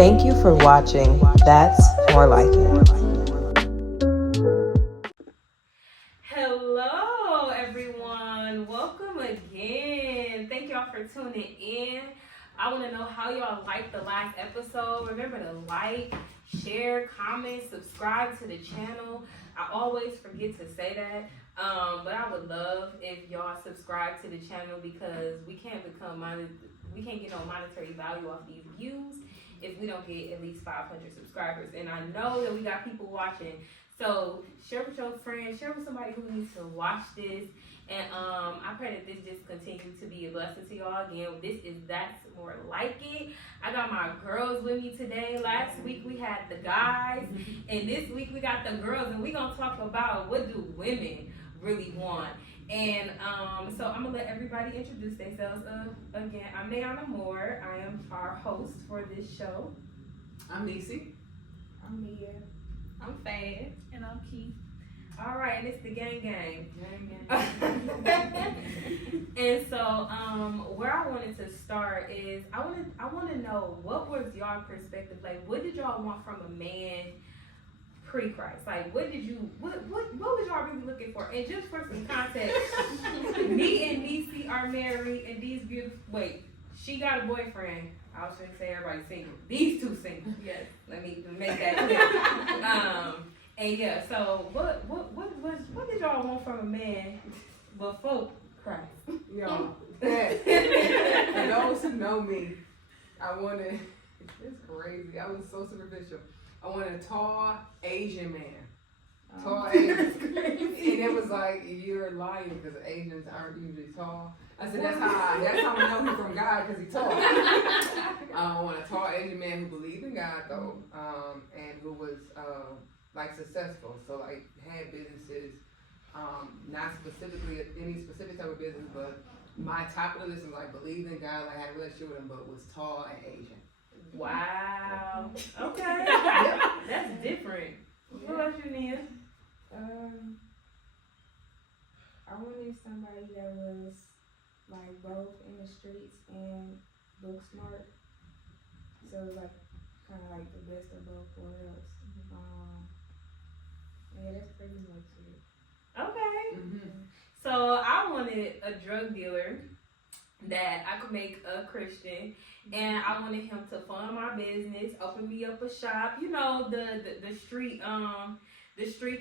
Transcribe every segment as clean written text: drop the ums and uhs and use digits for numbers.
Thank you for watching That's More Like It. Hello, everyone. Welcome again. Thank y'all for tuning in. I want to know how y'all liked the last episode. Remember to like, share, comment, subscribe to the channel. I always forget to say that. But I would love if y'all subscribe to the channel because we can't get no monetary value off these views if we don't get at least 500 subscribers. And I know that we got people watching. So share with your friends, share with somebody who needs to watch this. And I pray that this just continues to be a blessing to y'all. Again, this is That's More Like It. I got my girls with me today. Last week we had the guys, and this week we got the girls, and we're gonna talk about what do women really want. And so I'm gonna let everybody introduce themselves. Again, I'm Nayana Moore. I am our host for this show. I'm Nisi. I'm Mia. I'm Fad. And I'm Keith. All right, and it's the gang. And so, where I wanted to start is I want to know what was y'all perspective like. What did y'all want from a man pre-Christ? Like, what was y'all really looking for? And just for some context, me and Nisi are married, and these beautiful. Wait, she got a boyfriend. I was gonna say everybody's single. These two single. Yes. Let me make that clear. And yeah, so what did y'all want from a man before Christ? Y'all, for those who know me, it's crazy. I was so superficial. I wanted a tall Asian man. Tall Asian. And it was like, you're lying because Asians aren't usually tall. I said, that's how I know he's from God because he's tall. I want a tall Asian man who believed in God though, and who was like successful. So like had businesses, not specifically any specific type of business, but my top of the list was like believed in God, like had a relationship with him, but was tall and Asian. Wow. Okay. That's different. What about you, Nia? I wanted somebody that was like both in the streets and book smart. So it was like kind of like the best of both worlds. Yeah, that's pretty much it. Okay. Mm-hmm. So I wanted a drug dealer that I could make a Christian, and I wanted him to fund my business, open me up a shop. You know, the street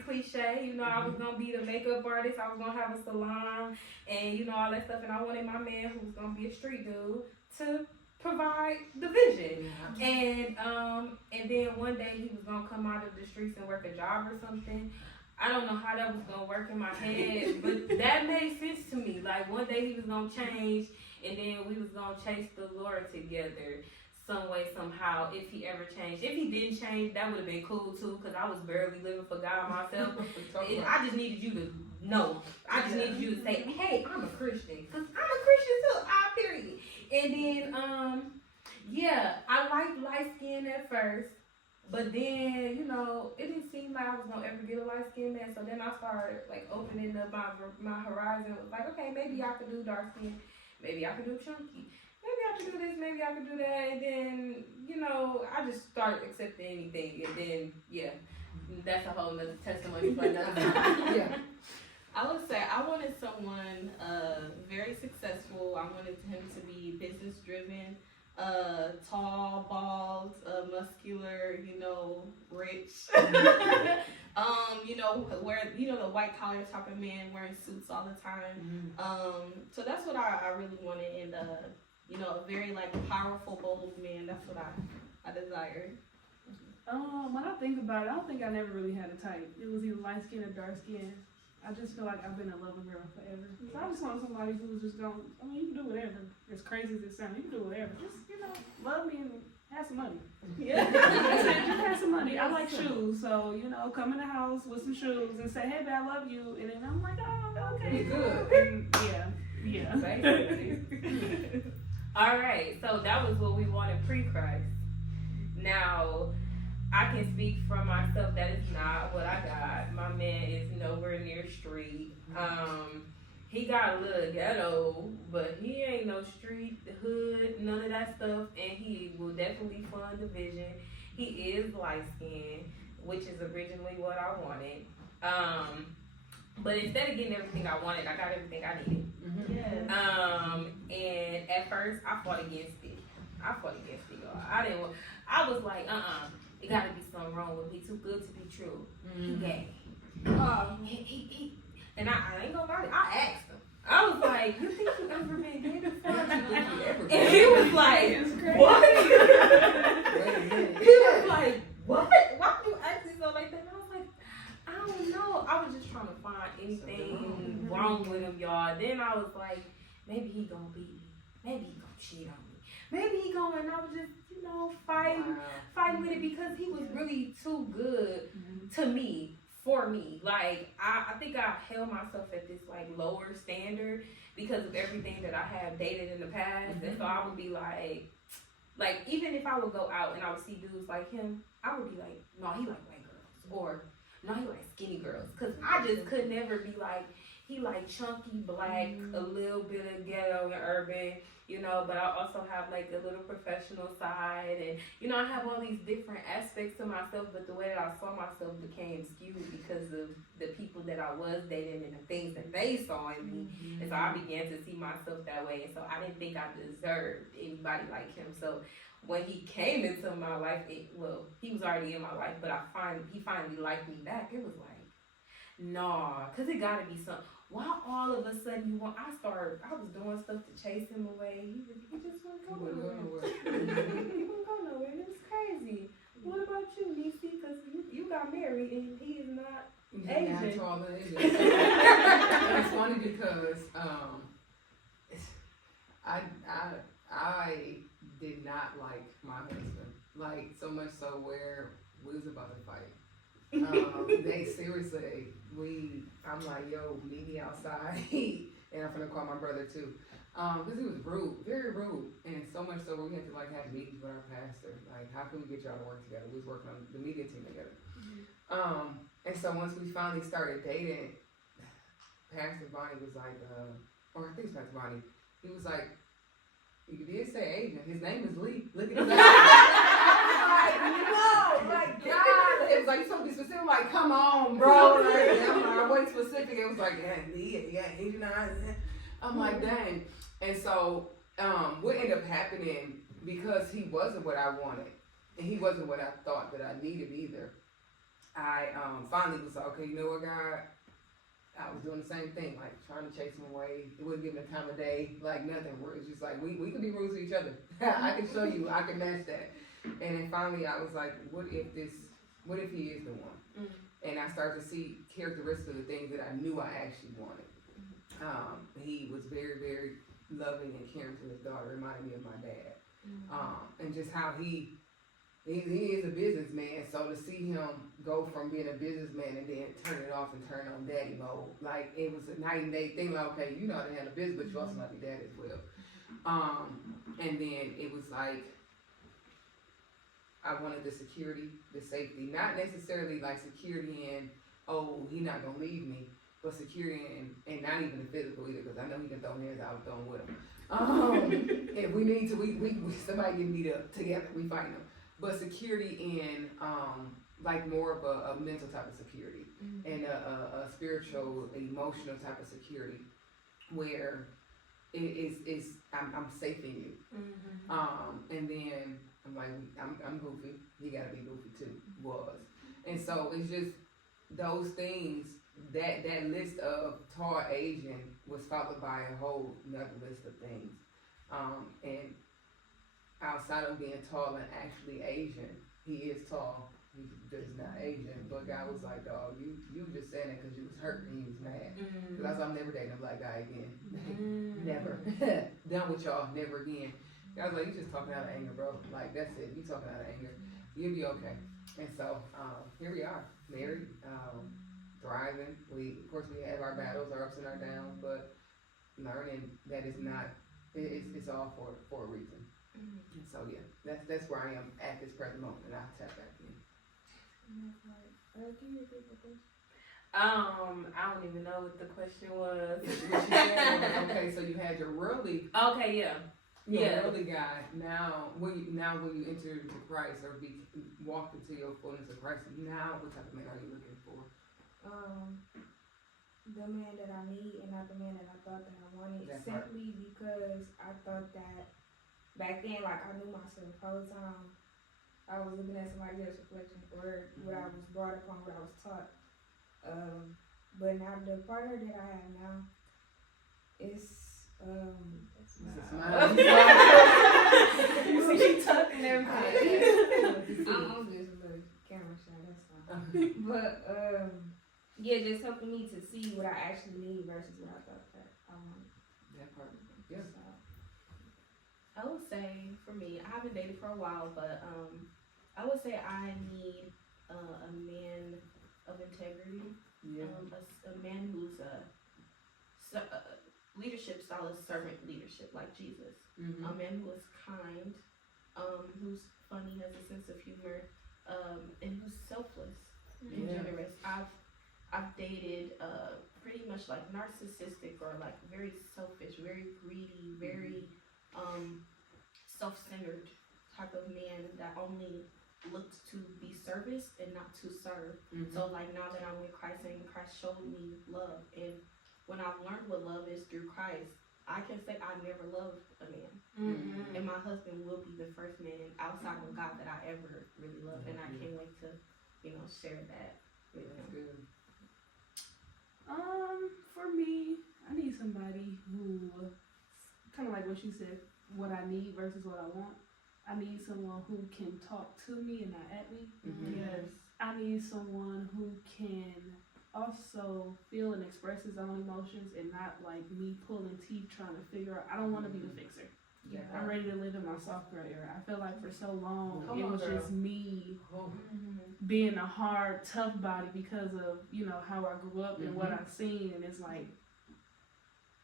cliche. You know, I was gonna be the makeup artist. I was gonna have a salon, and you know all that stuff. And I wanted my man, who was gonna be a street dude, to provide the vision. And then one day he was gonna come out of the streets and work a job or something. I don't know how that was gonna work in my head, but that made sense to me. Like one day he was gonna change, and then we was gonna chase the Lord together some way, somehow, if he ever changed. If he didn't change, that would have been cool too, because I was barely living for God myself. I just needed you to know. I just needed you to say, hey, I'm a Christian. Because I'm a Christian too, period. And then, yeah, I liked light skin at first. But then, you know, it didn't seem like I was going to ever get a light skin man. So then I started, like, opening up my horizon. It was like, okay, maybe I could do dark skin. Maybe I could do chunky. Maybe I could do this. Maybe I could do that. And then, you know, I just started accepting anything. And then, yeah, that's a whole nother testimony for another time. Yeah. I would say I wanted someone very successful. I wanted him to be business driven. Tall, bald, muscular, you know, rich. You know, the white collar type of man wearing suits all the time. So that's what I really wanted, and you know, a very like powerful, bold man. That's what I desired. When I think about it, I don't think I never really had a type. It was either light skin or dark skin. I just feel like I've been a lover girl forever. So I just want somebody who's just going, I mean, you can do whatever. As crazy as it sounds, you can do whatever. Just, you know, love me and have some money. Yeah. Just have some money. I like shoes. So, you know, come in the house with some shoes and say, hey, babe, I love you. And then I'm like, oh, okay. Good. And yeah. All right. So that was what we wanted pre-Christ. Now, I can speak for myself. That is not what I got. My man is nowhere near street. he got a little ghetto, but he ain't no street, hood, none of that stuff, and he will definitely fund the vision. He is light skinned, which is originally what I wanted. But instead of getting everything I wanted, I got everything I needed. Yes. And at first I fought against it. Y'all. I was like, it gotta be something wrong with me. Too good to be true. He gay. He and I ain't gonna lie, I asked him. I was like, you think you ever been gay before? And he was like, what? He was like, what? Why would you ask me so like that? And I was like, I don't know. I was just trying to find anything wrong with him, y'all. Then I was like, maybe he gonna beat me. Maybe he gonna cheat on me. Maybe he gonna, and I was just, fighting with it because he was really too good to me. For me, like I think I held myself at this like lower standard because of everything that I have dated in the past, and so I would be like even if I would go out and I would see dudes like him, I would be like, no, he like white girls, or no, he like skinny girls, cause I just could never be like he like chunky black, a little bit of ghetto and urban. But I also have like a little professional side, and I have all these different aspects to myself, but the way that I saw myself became skewed because of the people that I was dating and the things that they saw in me. And so I began to see myself that way, and so I didn't think I deserved anybody like him. So when he came into my life, he was already in my life, but he finally liked me back. It was like, nah, cause it gotta be something. Why all of a sudden I was doing stuff to chase him away. He just wouldn't go nowhere. He wouldn't go nowhere. And it was crazy. What about you, Niecy? Because you got married and he is not Asian. Not tall and Asian. It's funny because I did not like my husband. Like, so much so where we was about to fight. They seriously, I'm like, yo, meet me outside, and I'm gonna call my brother too, because he was rude, very rude, and so much so we had to like have meetings with our pastor, like, how can we get y'all to work together? We was working on the media team together, and so once we finally started dating, Pastor Bonnie was like, or I think it's Pastor Bonnie, he was like, you did say Asian, his name is Lee, look at his like, God, it was like, you supposed to be specific, like, come on, bro, like, I wasn't specific, it was like, yeah, Asian eyes, I'm like, dang, and so, what ended up happening, because he wasn't what I wanted, and he wasn't what I thought that I needed either, I, finally was like, okay, you know what, God, I was doing the same thing, like, trying to chase him away, it wasn't giving him time of day, like, nothing, it's just like, we could be rude to each other, I can show you, I can match that. And then finally I was like, what if he is the one? And I started to see characteristics of the things that I knew I actually wanted. He was very, very loving and caring to his daughter, reminded me of my dad. And just how he is a businessman, so to see him go from being a businessman and then turn it off and turn on daddy mode, like it was a night and day thing, like, okay, you know how to handle business, but you also know how to be dad as well. And then it was like, I wanted the security, the safety, not necessarily like security in, oh, he not gonna leave me, but security and not even the physical either, because I know he can throw hands, I was throwing with him. If we need to, we somebody can meet up together, we fight them. But security in, like more of a mental type of security, and a spiritual, emotional type of security, where I'm safe in you. And then I'm like, I'm goofy. He gotta be goofy too. Was. And so it's just those things. That list of tall Asian was followed by a whole another list of things. And outside of being tall and actually Asian, he is tall. He's just not Asian. But God was like, dog, you were just saying that because you was hurt and you was mad. Because I'm never dating a black guy again. Never. Done with y'all. Never again. I was like, you just talking out of anger, bro. Like, that's it. You talking out of anger. You'll be okay. And so, here we are. Married. Thriving. Of course, we have our battles, our ups and our downs, but learning that it's not, it's all for a reason. And so, yeah, that's where I am at this present moment, and I'll tap back in. Can you repeat the question? I don't even know what the question was. What she said was, okay, so you had your worldly, Okay, yeah. your Yeah. worldly guy. Now, when you enter into Christ or walked into your fullness of Christ, now what type of man are you looking for? The man that I need and not the man that I thought that I wanted. That part. Simply because I thought that back then, like, I knew myself all the time. I was looking at somebody else's reflection or what I was brought up on, what I was taught. But now the partner that I have now is It's a smile. You see, she tucked and everything. I'm just a little camera shy, that's fine. But yeah, just helping me to see what I actually need versus what I thought that I wanted. That part. Yeah. So, I would say for me, I haven't dated for a while, but I would say I need a man of integrity, Yeah. a man who's a leadership style is servant leadership, like Jesus. Mm-hmm. A man who is kind, who's funny, has a sense of humor, and who's selfless and Yeah. generous. I've dated pretty much like narcissistic or like very selfish, very greedy, very self-centered type of man that only looked to be serviced and not to serve. Mm-hmm. So like now that I'm with Christ and Christ showed me love, and when I've learned what love is through Christ, I can say I never loved a man. Mm-hmm. And my husband will be the first man outside of God that I ever really loved, and I can't wait to, share that with That's him. good. For me, I need somebody who, kind of like what you said, what I need versus what I want. I need someone who can talk to me and not at me. Mm-hmm. Yes. I need someone who can also feel and express his own emotions and not like me pulling teeth trying to figure out. I don't want to be the fixer. Yeah. I'm ready to live in my soft girl era. I feel like for so long Come it on, was girl. just me Oh. being a hard, tough body because of, how I grew up and what Mhm. I've seen. And it's like,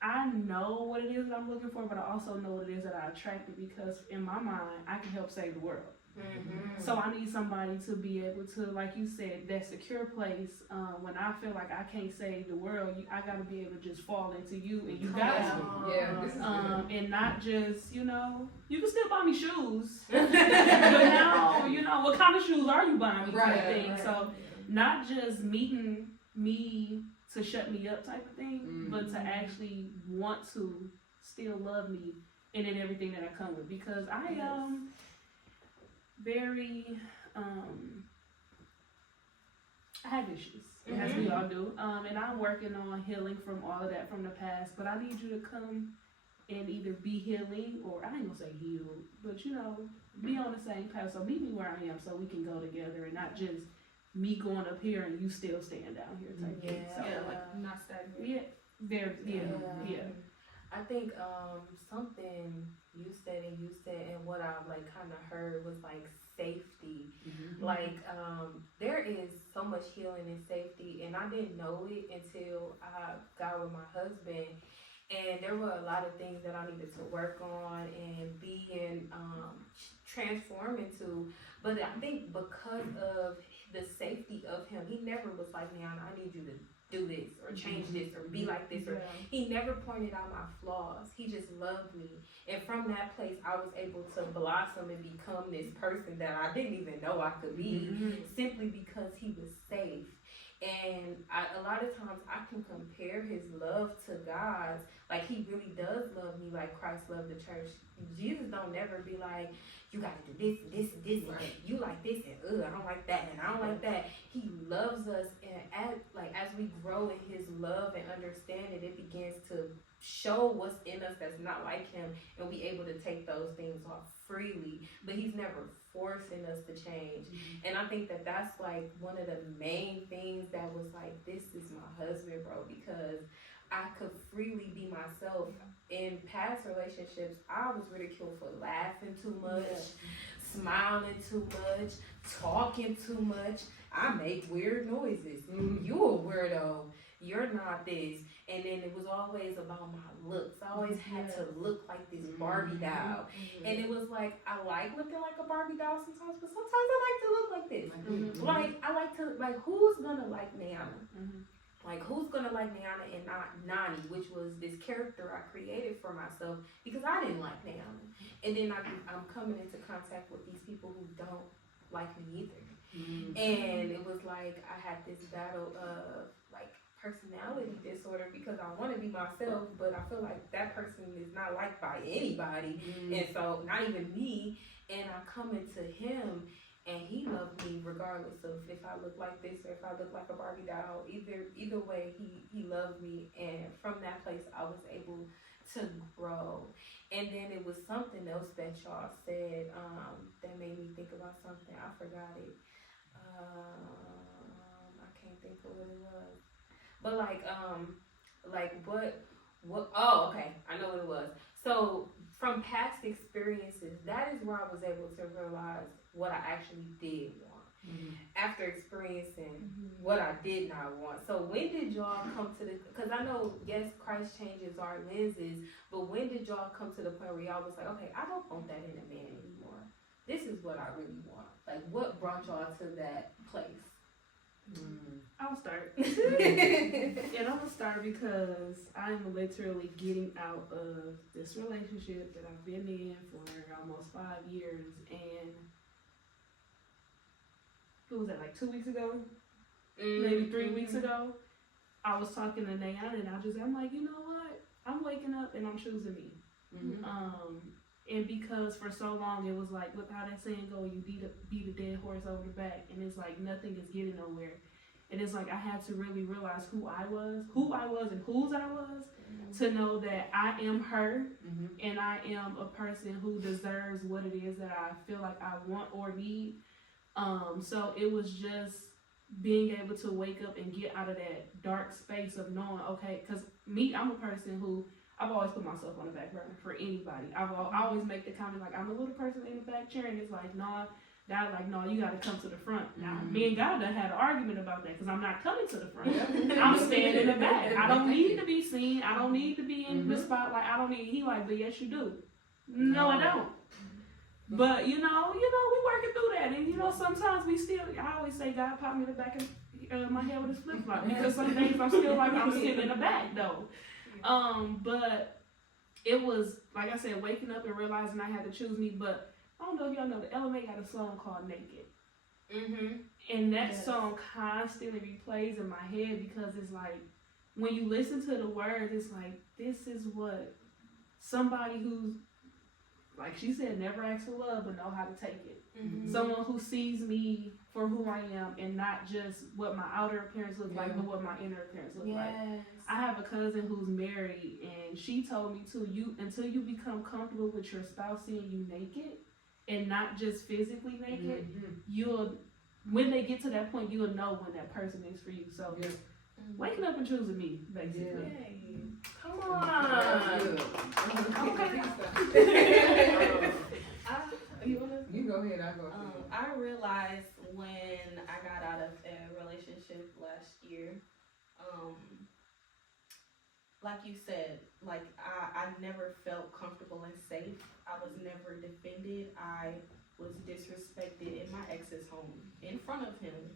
I know what it is that I'm looking for, but I also know what it is that I attracted because in my mind, I can help save the world. Mm-hmm. So I need somebody to be able to, like you said, that secure place. When I feel like I can't save the world, I got to be able to just fall into you, and you got to. Yeah, this is good. And not just, you can still buy me shoes, but now, what kind of shoes are you buying me type Right, thing. right. So not just meeting me to shut me up type of thing, but to actually want to still love me and in everything that I come with, because I am very, I have issues, as we all do, and I'm working on healing from all of that from the past, but I need you to come and either be healing, or I ain't gonna say healed, but be on the same path. So meet me where I am so we can go together and not just me going up here and you still staying down here type thing. So, Yeah, like not stagnant. yeah. I think something you said and what I like kind of heard was like safety. Mm-hmm. Like there is so much healing and safety, and I didn't know it until I got with my husband. And there were a lot of things that I needed to work on and be and transform into. But I think because of the safety of him, he never was like, "Man, I need you to do this or change this or be like this." Or he never pointed out my flaws. He just loved me. And from that place, I was able to blossom and become this person that I didn't even know I could be, simply because he was safe. And a lot of times I can compare his love to God's. Like, he really does love me like Christ loved the church. Jesus don't never be like, you gotta do this and this and this, and Right. you like this, and I don't like that, and I don't like that. He loves us, and as we grow in his love and understanding, it begins to show what's in us that's not like him, and we able to take those things off freely. But he's never forcing us to change. And I think that that's like one of the main things that was like, this is my husband, bro, because I could freely be myself. In past relationships, I was ridiculed for laughing too much, smiling too much, talking too much. I make weird noises. You a weirdo. You're not this. And then it was always about my looks. I always had to look like this Barbie doll. And it was like, I like looking like a Barbie doll sometimes, but sometimes I like to look like this. Like, I like to, like, who's gonna like Nana? like, who's gonna like Nayana and not Nani, which was this character I created for myself because I didn't like Nayana. And then I'm coming into contact with these people who don't like me either. And it was like I had this battle of like personality disorder because I want to be myself, but I feel like that person is not liked by anybody, and so not even me. And I come into him, and he loved me regardless of if I look like this or if I look like a Barbie doll. Either way, he loved me, and from that place, I was able to grow. And then it was something else that y'all said that made me think about something. I forgot it. I can't think of what it was. But what? Oh, okay. I know what it was. So from past experiences, that is where I was able to realize what I actually did want. After experiencing what I did not want. So when did y'all come to the, because I know, yes, Christ changes our lenses, but when did y'all come to the point where y'all was like, okay, I don't want that in a man anymore. This is what I really want. Like, what brought y'all to that place? I'll start. And I'm gonna start because I'm literally getting out of this relationship that I've been in for almost 5 years, and who was that, like 2 weeks ago? Maybe 3 weeks ago, I was talking to Nayan, and I'm like, you know what? I'm waking up and I'm choosing me. And because for so long it was like, look how that saying go, you beat a dead horse over the back, and it's like nothing is getting nowhere. And it's like I had to really realize who I was and whose I was, to know that I am her, and I am a person who deserves what it is that I feel like I want or need. So it was just being able to wake up and get out of that dark space of knowing, okay, because I'm a person who, I've always put myself on the back burner for anybody. I always make the comment like, I'm the little person in the back chair, and it's like, nah, God, like, no, you gotta come to the front. Now, me and God done had an argument about that, because I'm not coming to the front. I'm standing in the back. I don't need to be seen. I don't need to be in the spotlight. I don't need, he like, but yes, you do. No, I don't. But, you know, we working through that. And, sometimes I always say, God popped me in the back of my head with a flip-flop. Because some days I'm still like, I'm sitting in the back, though. But it was, like I said, waking up and realizing I had to choose me. But I don't know if y'all know, the LMA got a song called Naked. And that song constantly replays in my head, because it's like, when you listen to the words, it's like, this is what somebody who's, like she said, never asked for love, but know how to take it. Someone who sees me for who I am, and not just what my outer appearance looks like, but what my inner appearance looks like. I have a cousin who's married, and she told me too, until you become comfortable with your spouse seeing you naked, and not just physically naked, when they get to that point, you'll know when that person is for you. So waking up and choosing me, basically. Come on. You go ahead, I'll go ahead. I realized when I got out of a relationship last year, like you said, like I never felt comfortable and safe. I was never defended. I was disrespected in my ex's home in front of him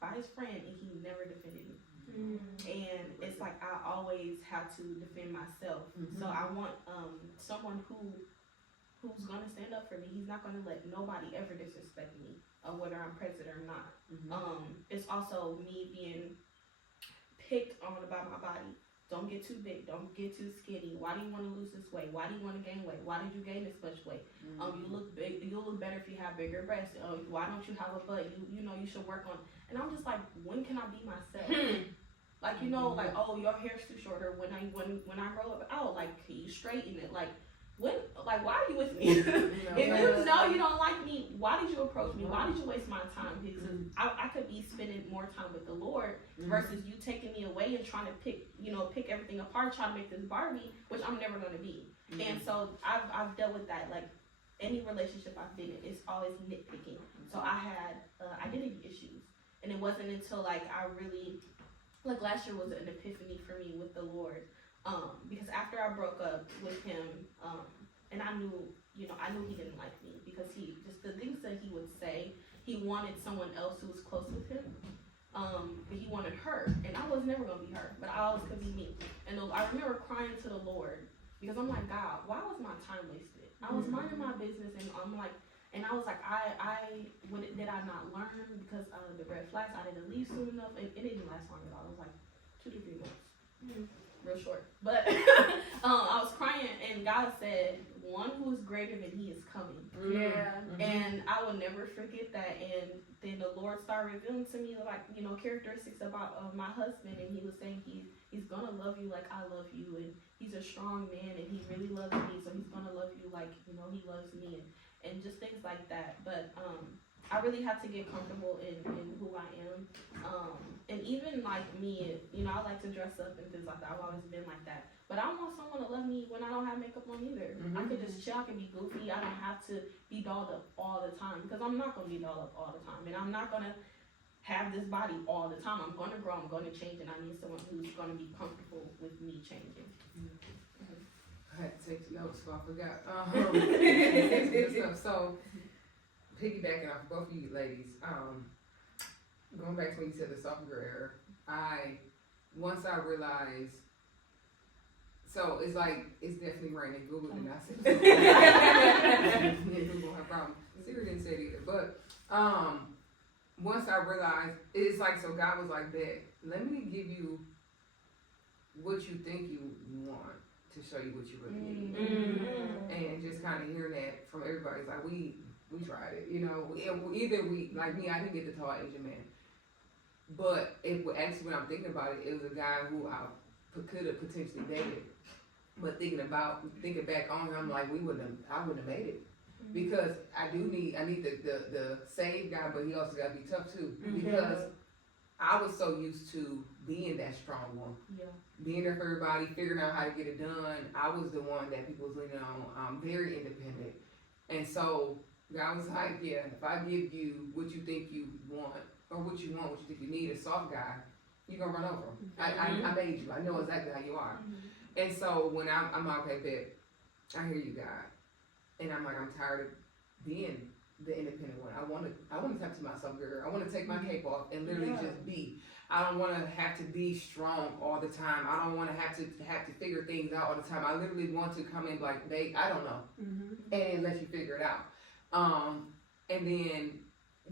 by his friend, and he never defended me. And it's like I always had to defend myself. So I want someone who's gonna stand up for me. He's not gonna let nobody ever disrespect me, whether I'm present or not. It's also me being picked on about my body. Don't get too big. Don't get too skinny. Why do you want to lose this weight? Why do you want to gain weight? Why did you gain this much weight? You look big. You'll look better if you have bigger breasts. Why don't you have a butt? You should work on. And I'm just like, when can I be myself? Like, like, oh, your hair's too short, or when I grow up, oh, like, can you straighten it? Like, why are you with me? If you know you don't like me, why did you approach me? Why did you waste my time? Because I could be spending more time with the Lord versus you taking me away and trying to pick everything apart, trying to make this Barbie, which I'm never going to be. And so I've dealt with that. Like, any relationship I've been in, it's always nitpicking. So I had identity issues. And it wasn't until, like, I really, like, last year was an epiphany for me with the Lord. Because after I broke up with him, and I knew he didn't like me, because the things that he would say, he wanted someone else who was close with him. but he wanted her, and I was never gonna be her, but I always could be me. And I remember crying to the Lord because I'm like, God, why was my time wasted? I was minding my business, and I'm like, and I was like, did I not learn because of the red flags? I didn't leave soon enough, and it didn't last long at all. It was like 2 to 3 months, real short. But I was crying, and God said, "One who is greater than he is coming." Yeah. And I will never forget that. And then the Lord started revealing to me, like, you know, characteristics about my husband, and he was saying he's gonna love you like I love you, and he's a strong man, and he really loves me, so he's gonna love you like, you know, he loves me, and just things like that. But I really had to get comfortable in who I am, and even like me, you know, I like to dress up and things like that. I've always been like that. But I want someone to love me when I don't have makeup on either. I could just chill, I can be goofy. I don't have to be dolled up all the time, because I'm not gonna be dolled up all the time, and I'm not gonna have this body all the time. I'm gonna grow, I'm gonna change, and I need someone who's gonna be comfortable with me changing. I had to take the notes, so I forgot. Good stuff. So, piggybacking off both of you ladies, going back to when you said the software error, once I realized, so it's like, it's definitely raining. Google did not say that. Google had a problem. Siri didn't say it either. But once I realized, it's like, so God was like, "Bet, let me give you what you think you want to show you what you really need." And just kind of hearing that from everybody, it's like, we tried it, you know. Either we, like me, I didn't get the tall Asian man. But actually, when I'm thinking about it, it was a guy who I could have potentially dated. But thinking back on him, I'm like, I wouldn't have made it. Because I need the save guy, but he also got to be tough too. Because I was so used to being that strong one. Yeah. Being there for everybody, figuring out how to get it done. I was the one that people was leaning on. I'm very independent. And so God was like, yeah, if I give you what you think you want, or what you think you need, a soft guy, you're going to run over him. I made you. I know exactly how you are. And so when I'm okay, bet, I hear you, God. And I'm like, I'm tired of being the independent one. I want to talk to myself, girl. I want to take my cape off and literally just be. I don't want to have to be strong all the time. I don't want to have to figure things out all the time. I literally want to come in like, babe, I don't know, and let you figure it out. And then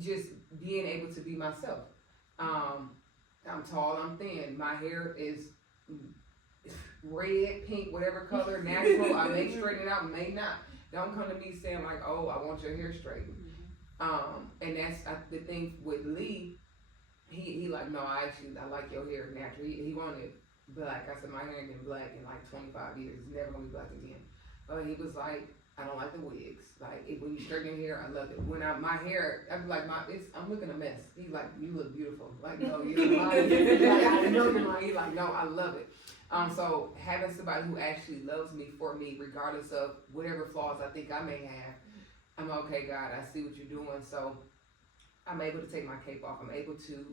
just being able to be myself. I'm tall, I'm thin. My hair is red, pink, whatever color, natural. I may straighten it out, may not. Don't come to me saying like, oh, I want your hair straightened. And that's the thing with Lee. He like, no, I like your hair natural. He wanted black. I said, my hair ain't been black in like 25 years. It's never gonna be black again. But he was like, I don't like the wigs. Like, when you straighten your hair, I love it. When my hair, I'm like, I'm looking a mess. He's like, you look beautiful. Like, no, you're lying. Like, I know you're lying. He's like, no, I love it. So having somebody who actually loves me for me, regardless of whatever flaws I think I may have, I'm okay, God, I see what you're doing. So I'm able to take my cape off. I'm able to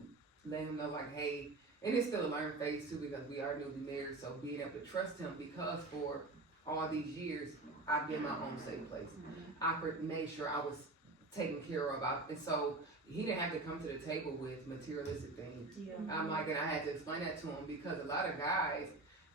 let him know, like, hey, and it's still a learning phase too, because we are newly married. So being able to trust him, because for all these years, I've been my own safe place. I made sure I was taken care of. And so he didn't have to come to the table with materialistic things. I'm like, and I had to explain that to him, because a lot of guys,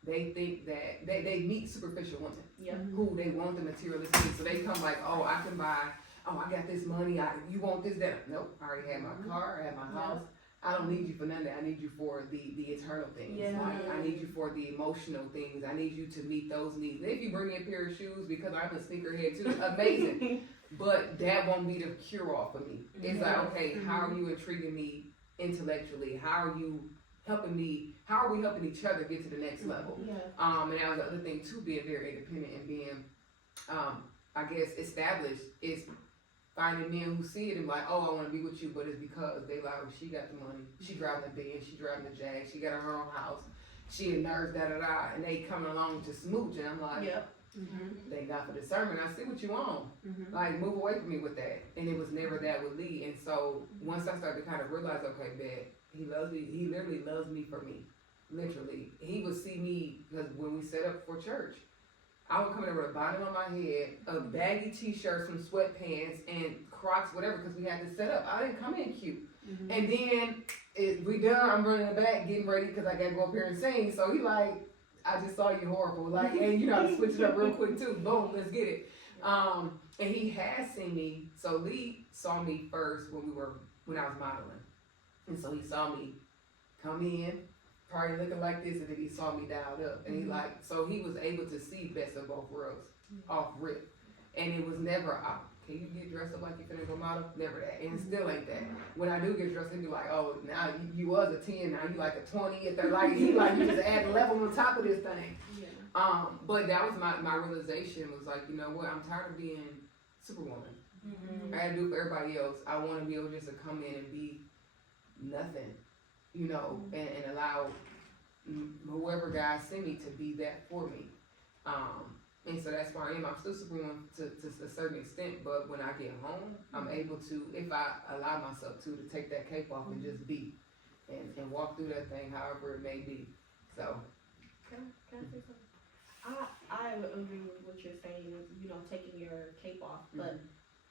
they think that they meet superficial women who they want the materialistic things. So they come like, oh, I can buy, oh, I got this money, you want this, that. Nope, I already have my car, I have my house. I don't need you for none of that. I need you for the eternal things. Like, I need you for the emotional things. I need you to meet those needs. And if you bring me a pair of shoes, because I'm a sneakerhead too, amazing. But that won't be the cure-all for me. It's like, okay, how are you intriguing me intellectually? How are we helping each other get to the next level? And that was the other thing too, being very independent and being, I guess, established, is finding men who see it and like, oh, I want to be with you, but it's because they like, oh, she got the money, she driving the Benz, she driving the Jag, she got her own house, she a nurse, da-da-da, and they coming along to smooch, and I'm like, thank God for discernment. I see what you want. Like, move away from me with that. And it was never that with Lee. And so once I started to kind of realize, okay, bet, he loves me. He literally loves me for me. Literally. He would see me, because when we set up for church, I would come in there with a bonnet on my head, a baggy t-shirt, some sweatpants, and Crocs, whatever, because we had this set up. I didn't come in cute. Mhm. And then we done. I'm running the back, getting ready because I gotta go up here and sing. So he like, I just saw you horrible. Like, and you know, I switch it up real quick too. Boom, let's get it. And he has seen me. So Lee saw me first when I was modeling, and so he saw me come in, probably looking like this, and then he saw me dialed up, and he like, so he was able to see best of both worlds off rip, and it was never can you get dressed up like you finna go model? Never that, and it still ain't that. When I do get dressed, he be like, oh, now you was a 10, now you like a 20, if they're like, he like, you just add a level on top of this thing. Yeah. But that was my realization was like, you know what, I'm tired of being Superwoman. I gotta do it for everybody else. I wanna be able just to come in and be nothing, you know, and allow whoever God send me to be that for me. And so that's why I am. I'm still Superwoman to a certain extent, but when I get home, I'm able to, if I allow myself to take that cape off and just be and walk through that thing however it may be. So. Can I say something? I agree with what you're saying, you know, taking your cape off, but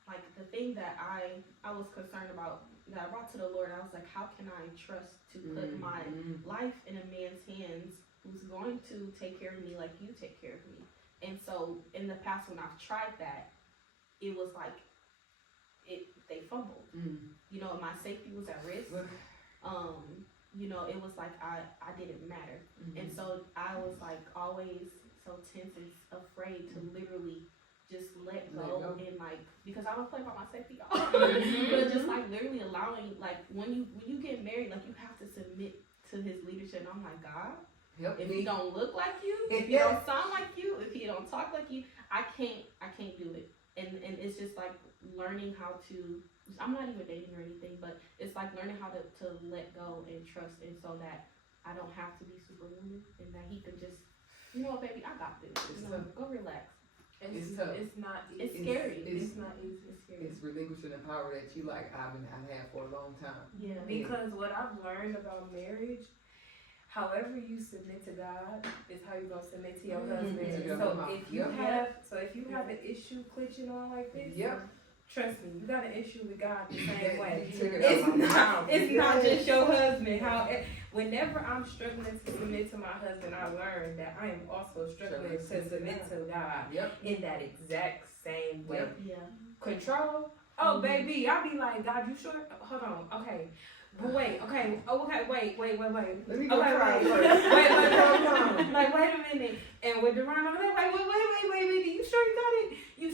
like the thing that I was concerned about, that I brought to the Lord, I was like, how can I trust to put my life in a man's hands who's going to take care of me like you take care of me? And so in the past when I've tried that, it was like, they fumbled. You know, my safety was at risk. You know, it was like I didn't matter. And so I was like always so tense and afraid to literally just let go and like, because I don't play by my safety, but just like literally allowing, like when you get married, like you have to submit to his leadership. And I'm like, God, if he don't look like you, if he don't sound like you, if he don't talk like you, I can't do it. And it's just like learning how to, I'm not even dating or anything, but it's like learning how to let go and trust, and so that I don't have to be Superwoman, and that he can just, you know, baby, I got this. You know, go relax. It's tough. It's not easy. It's scary. It's not easy. It's scary. It's relinquishing the power that you like I've had for a long time. Yeah. Because what I've learned about marriage, however you submit to God is how you're gonna submit to your husband. So if you have an issue glitching on like this, trust me, you got an issue with God the same way. It's not just your husband. Whenever I'm struggling to submit to my husband, I learned that I am also struggling to submit to God in that exact same way. Yeah. Control? Oh, baby, I'll be like, God, you sure? Hold on, okay. But wait, okay, wait. Let me go try wait, first. like, wait a minute. And with Deron over there, wait, you sure you got it? You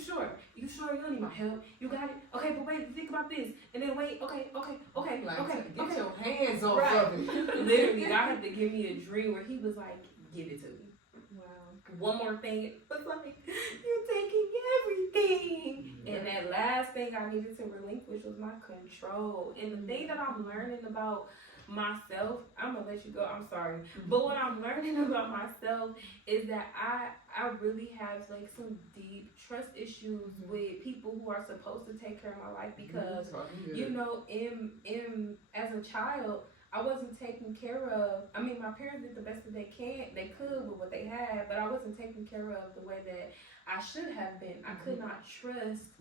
sure you don't need my help? You got it? Okay, but wait, think about this. And then wait, okay. Get your hands off of it. Literally, God had to give me a dream where he was like, give it to me. Wow. One more thing, it was like, you're taking everything. And that last thing I needed to relinquish was my control. And the thing that I'm learning about myself, I'm gonna let you go, I'm sorry. But what I'm learning about myself is that I really have like some deep trust issues with people who are supposed to take care of my life, because you know, as a child, I wasn't taken care of. I mean, my parents did the best that they could with what they had, but I wasn't taken care of the way that I should have been. I could not trust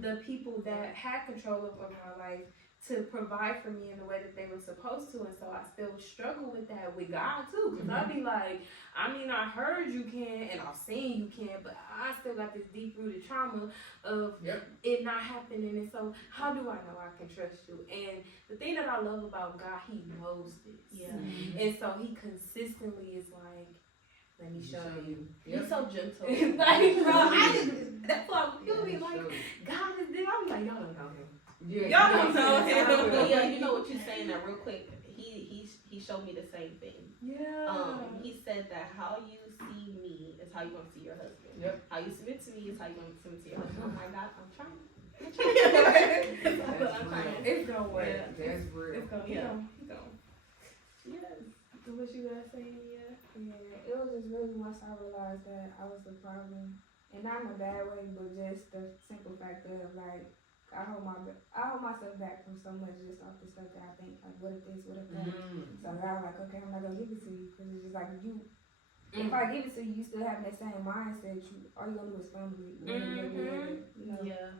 the people that had control over my life to provide for me in the way that they were supposed to, and so I still struggle with that with God too, because I'd be like, I mean, I heard you can, and I've seen you can, but I still got this deep-rooted trauma of it not happening, and so how do I know I can trust you? And the thing that I love about God, he knows this. Yeah. And so he consistently is like, let me show you. He's so gentle. Like, bro, that's why he'll be like, God is this. I'll be like, y'all don't know him. Y'all don't know him. Yeah, you know what you're saying that real quick. He showed me the same thing. Yeah. He said that how you see me is how you're gonna see your husband. How you submit to me is how you're gonna submit to your husband. Oh my God, I'm trying. It's gonna work. Yeah. That's real. It's gonna, Yes. So what you gonna say, Yeah, it was just really once I realized that I was the problem, and not in a bad way, but just the simple fact of like, I hold myself back from so much just off the stuff that I think, like, what if this, what if that. So I was like, okay, I'm not gonna give it to you, because it's just like, if I give it to you, you still have that same mindset. All you gonna do is family. You know, Yeah.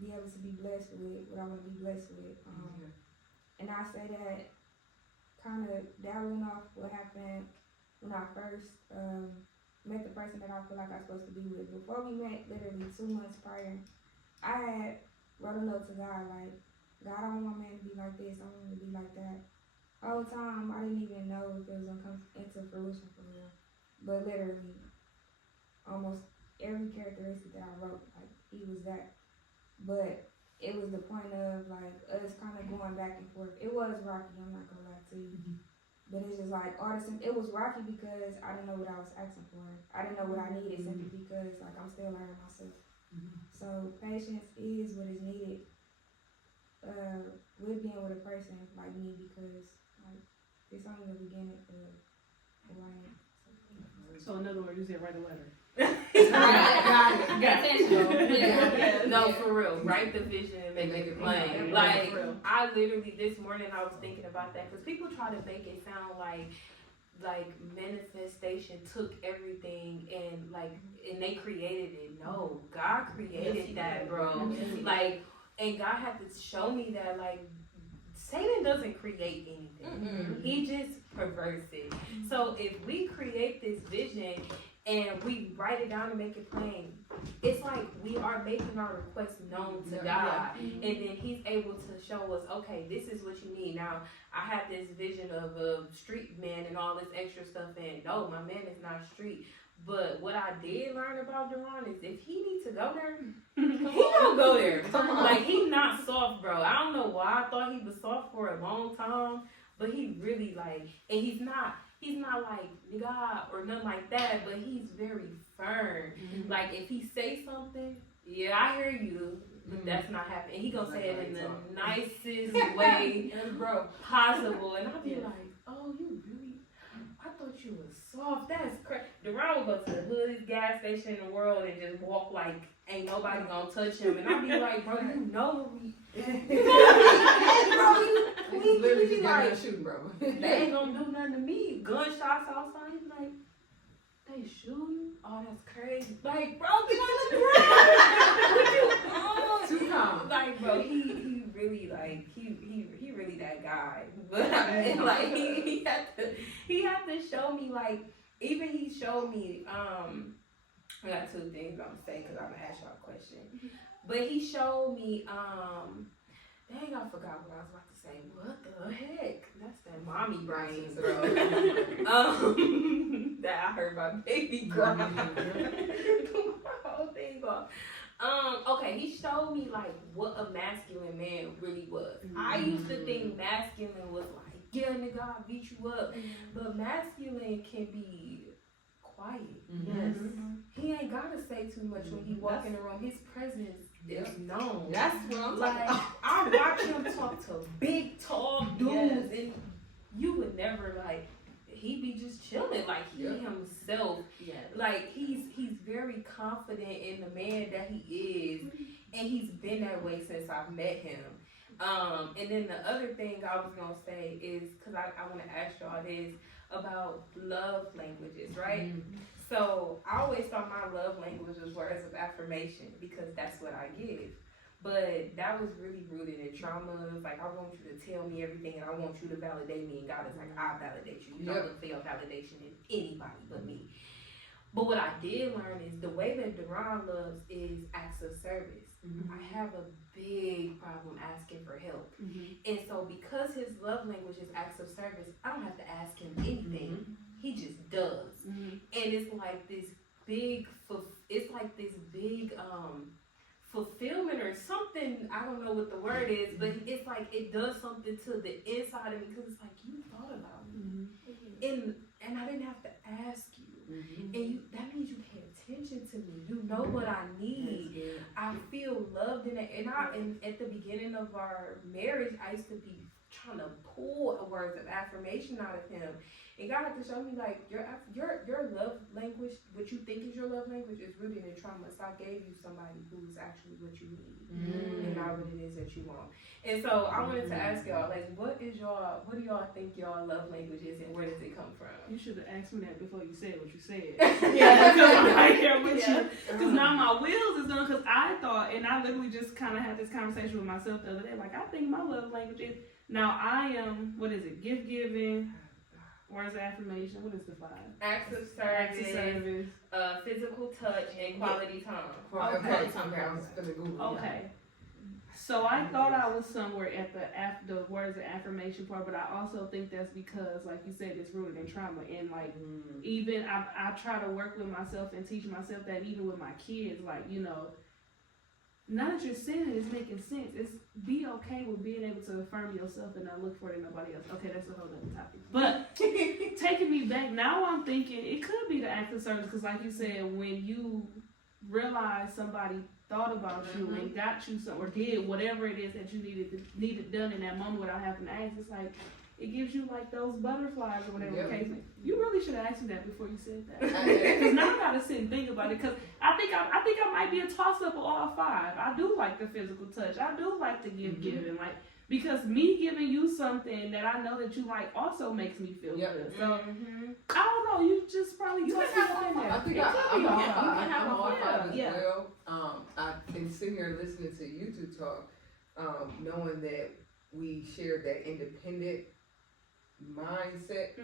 be able to be blessed with what I want to be blessed with. And I say that kind of dabbling off what happened when I first met the person that I feel like I'm supposed to be with. Before we met, literally 2 months prior, I had wrote a note to God like, God, I want my man to be like this. I want him to be like that. Whole time, I didn't even know if it was gonna come into fruition for real. But literally, almost every characteristic that I wrote, like, he was that. But it was the point of, like, us kind of going back and forth. It was rocky, I'm not gonna lie to you. But it's just like, it was rocky because I didn't know what I was asking for. I didn't know what I needed simply because, like, I'm still learning myself. So patience is what is needed with being with a person like me because, like, it's only the beginning of who I am. So in other words, you said write a letter. Got Yeah. No, for real. Write the vision and make it plain. Yeah, Like, for real. I literally, this morning, I was thinking about that because people try to make it sound like manifestation took everything and they created it. No, God created that, bro. Like, and God had to show me that, like, Satan doesn't create anything. He just perverts it. So if we create this vision and we write it down and make it plain, it's like we are making our request known to God. And then he's able to show us, okay, this is what you need. Now, I have this vision of a street man and all this extra stuff, and no, my man is not street. But what I did learn about Deron is if he needs to go there, he don't go there. Like, he's not soft, bro. I don't know why I thought he was soft for a long time, but he really, like, and he's not like God or nothing like that, but he's very firm. Like, if he say something, yeah, I hear you, but that's not happening. He gonna say it in the nicest way possible, and I'll be like, oh, you really, I thought you was soft. That's crazy. Deron will go to the hoodest gas station in the world and just walk like ain't nobody gonna touch him, and I'll be like, bro, you know me. He's literally just got shooting, bro. They ain't gonna do nothing to me. Gunshots outside. He's like, they shooting? Oh, that's crazy. Like, bro, get on the ground. What you on? Too calm. Like, bro, he really, like, he really that guy. But like, he had to show me, like, even he showed me, I got two things I'm gonna say because I'm gonna ask y'all a question. But he showed me, dang, I forgot what I was about to say. What the heck? That's that mommy brain, bro. That I heard my baby cry. My whole thing off. Okay, he showed me like what a masculine man really was. I used to think masculine was like, yeah, nigga, I'll beat you up. But masculine can be quiet. Yes. He ain't gotta say too much when he walk in the room. His presence is known. That's what I'm Like, like. I watch him talk to big, tall dudes, and you would never, like, he be just chilling, like, he himself. Yes. Like, he's very confident in the man that he is, and he's been that way since I've met him. And then the other thing I was gonna say is, because I want to ask y'all this about love languages, right? So I always thought my love language was words of affirmation because that's what I give. But that was really rooted in trauma. Like, I want you to tell me everything and I want you to validate me, and God is like, I validate you. You don't look for your validation in anybody but me. But what I did learn is the way that Deron loves is acts of service. I have a big problem asking for help. And so because his love language is acts of service, I don't have to ask him anything. He just does. And it's like this big, fulfillment or something. I don't know what the word is, but it's like it does something to the inside of me because it's like, you thought about me. And I didn't have to ask you. And that means you pay attention to me. You know what I need. I feel loved in it. And at the beginning of our marriage, I used to be trying to pull words of affirmation out of him. And God had to show me like your love language, what you think is your love language, is rooted in trauma. So I gave you somebody who's actually what you need and not what it is that you want. And so I wanted to ask y'all, like, what do y'all think y'all love language is, and where does it come from? You should have asked me that before you said what you said. Yeah. Because I'm right here with Yeah. you. Because now my wheels is done. Because I thought, and I literally just kind of had this conversation with myself the other day. Like, I think my love language is, now I am, what is it? Gift giving, words of affirmation. What is the 5? Acts of Acts of service, service. physical touch, and quality time. Okay. I was gonna Google. Okay. So I thought I was somewhere at the words of affirmation part, but I also think that's because, like you said, it's rooted in trauma. And like, even I try to work with myself and teach myself that even with my kids, like, you know, now that you're saying it, it's making sense. It's be okay with being able to affirm yourself and not look for it in nobody else. Okay, that's a whole other topic. But taking me back, now I'm thinking it could be the act of service, because like you said, when you realize somebody thought about you and got you some, or did whatever it is that you needed done in that moment without having to ask, it's like it gives you like those butterflies or whatever the case may be. You really should have asked me that before you said that. Because now I gotta sit and think about it. Because I think I might be a toss up of all 5. I do like the physical touch. I do like the gift giving. Like, because me giving you something that I know that you like also makes me feel good. So I don't know. You just probably You tossed can me have up in all there. five. I think It could I'm be all all five. five. I'm all 5 as Yeah. well. I've been sitting here listening to you two talk, knowing that we share that independent mindset.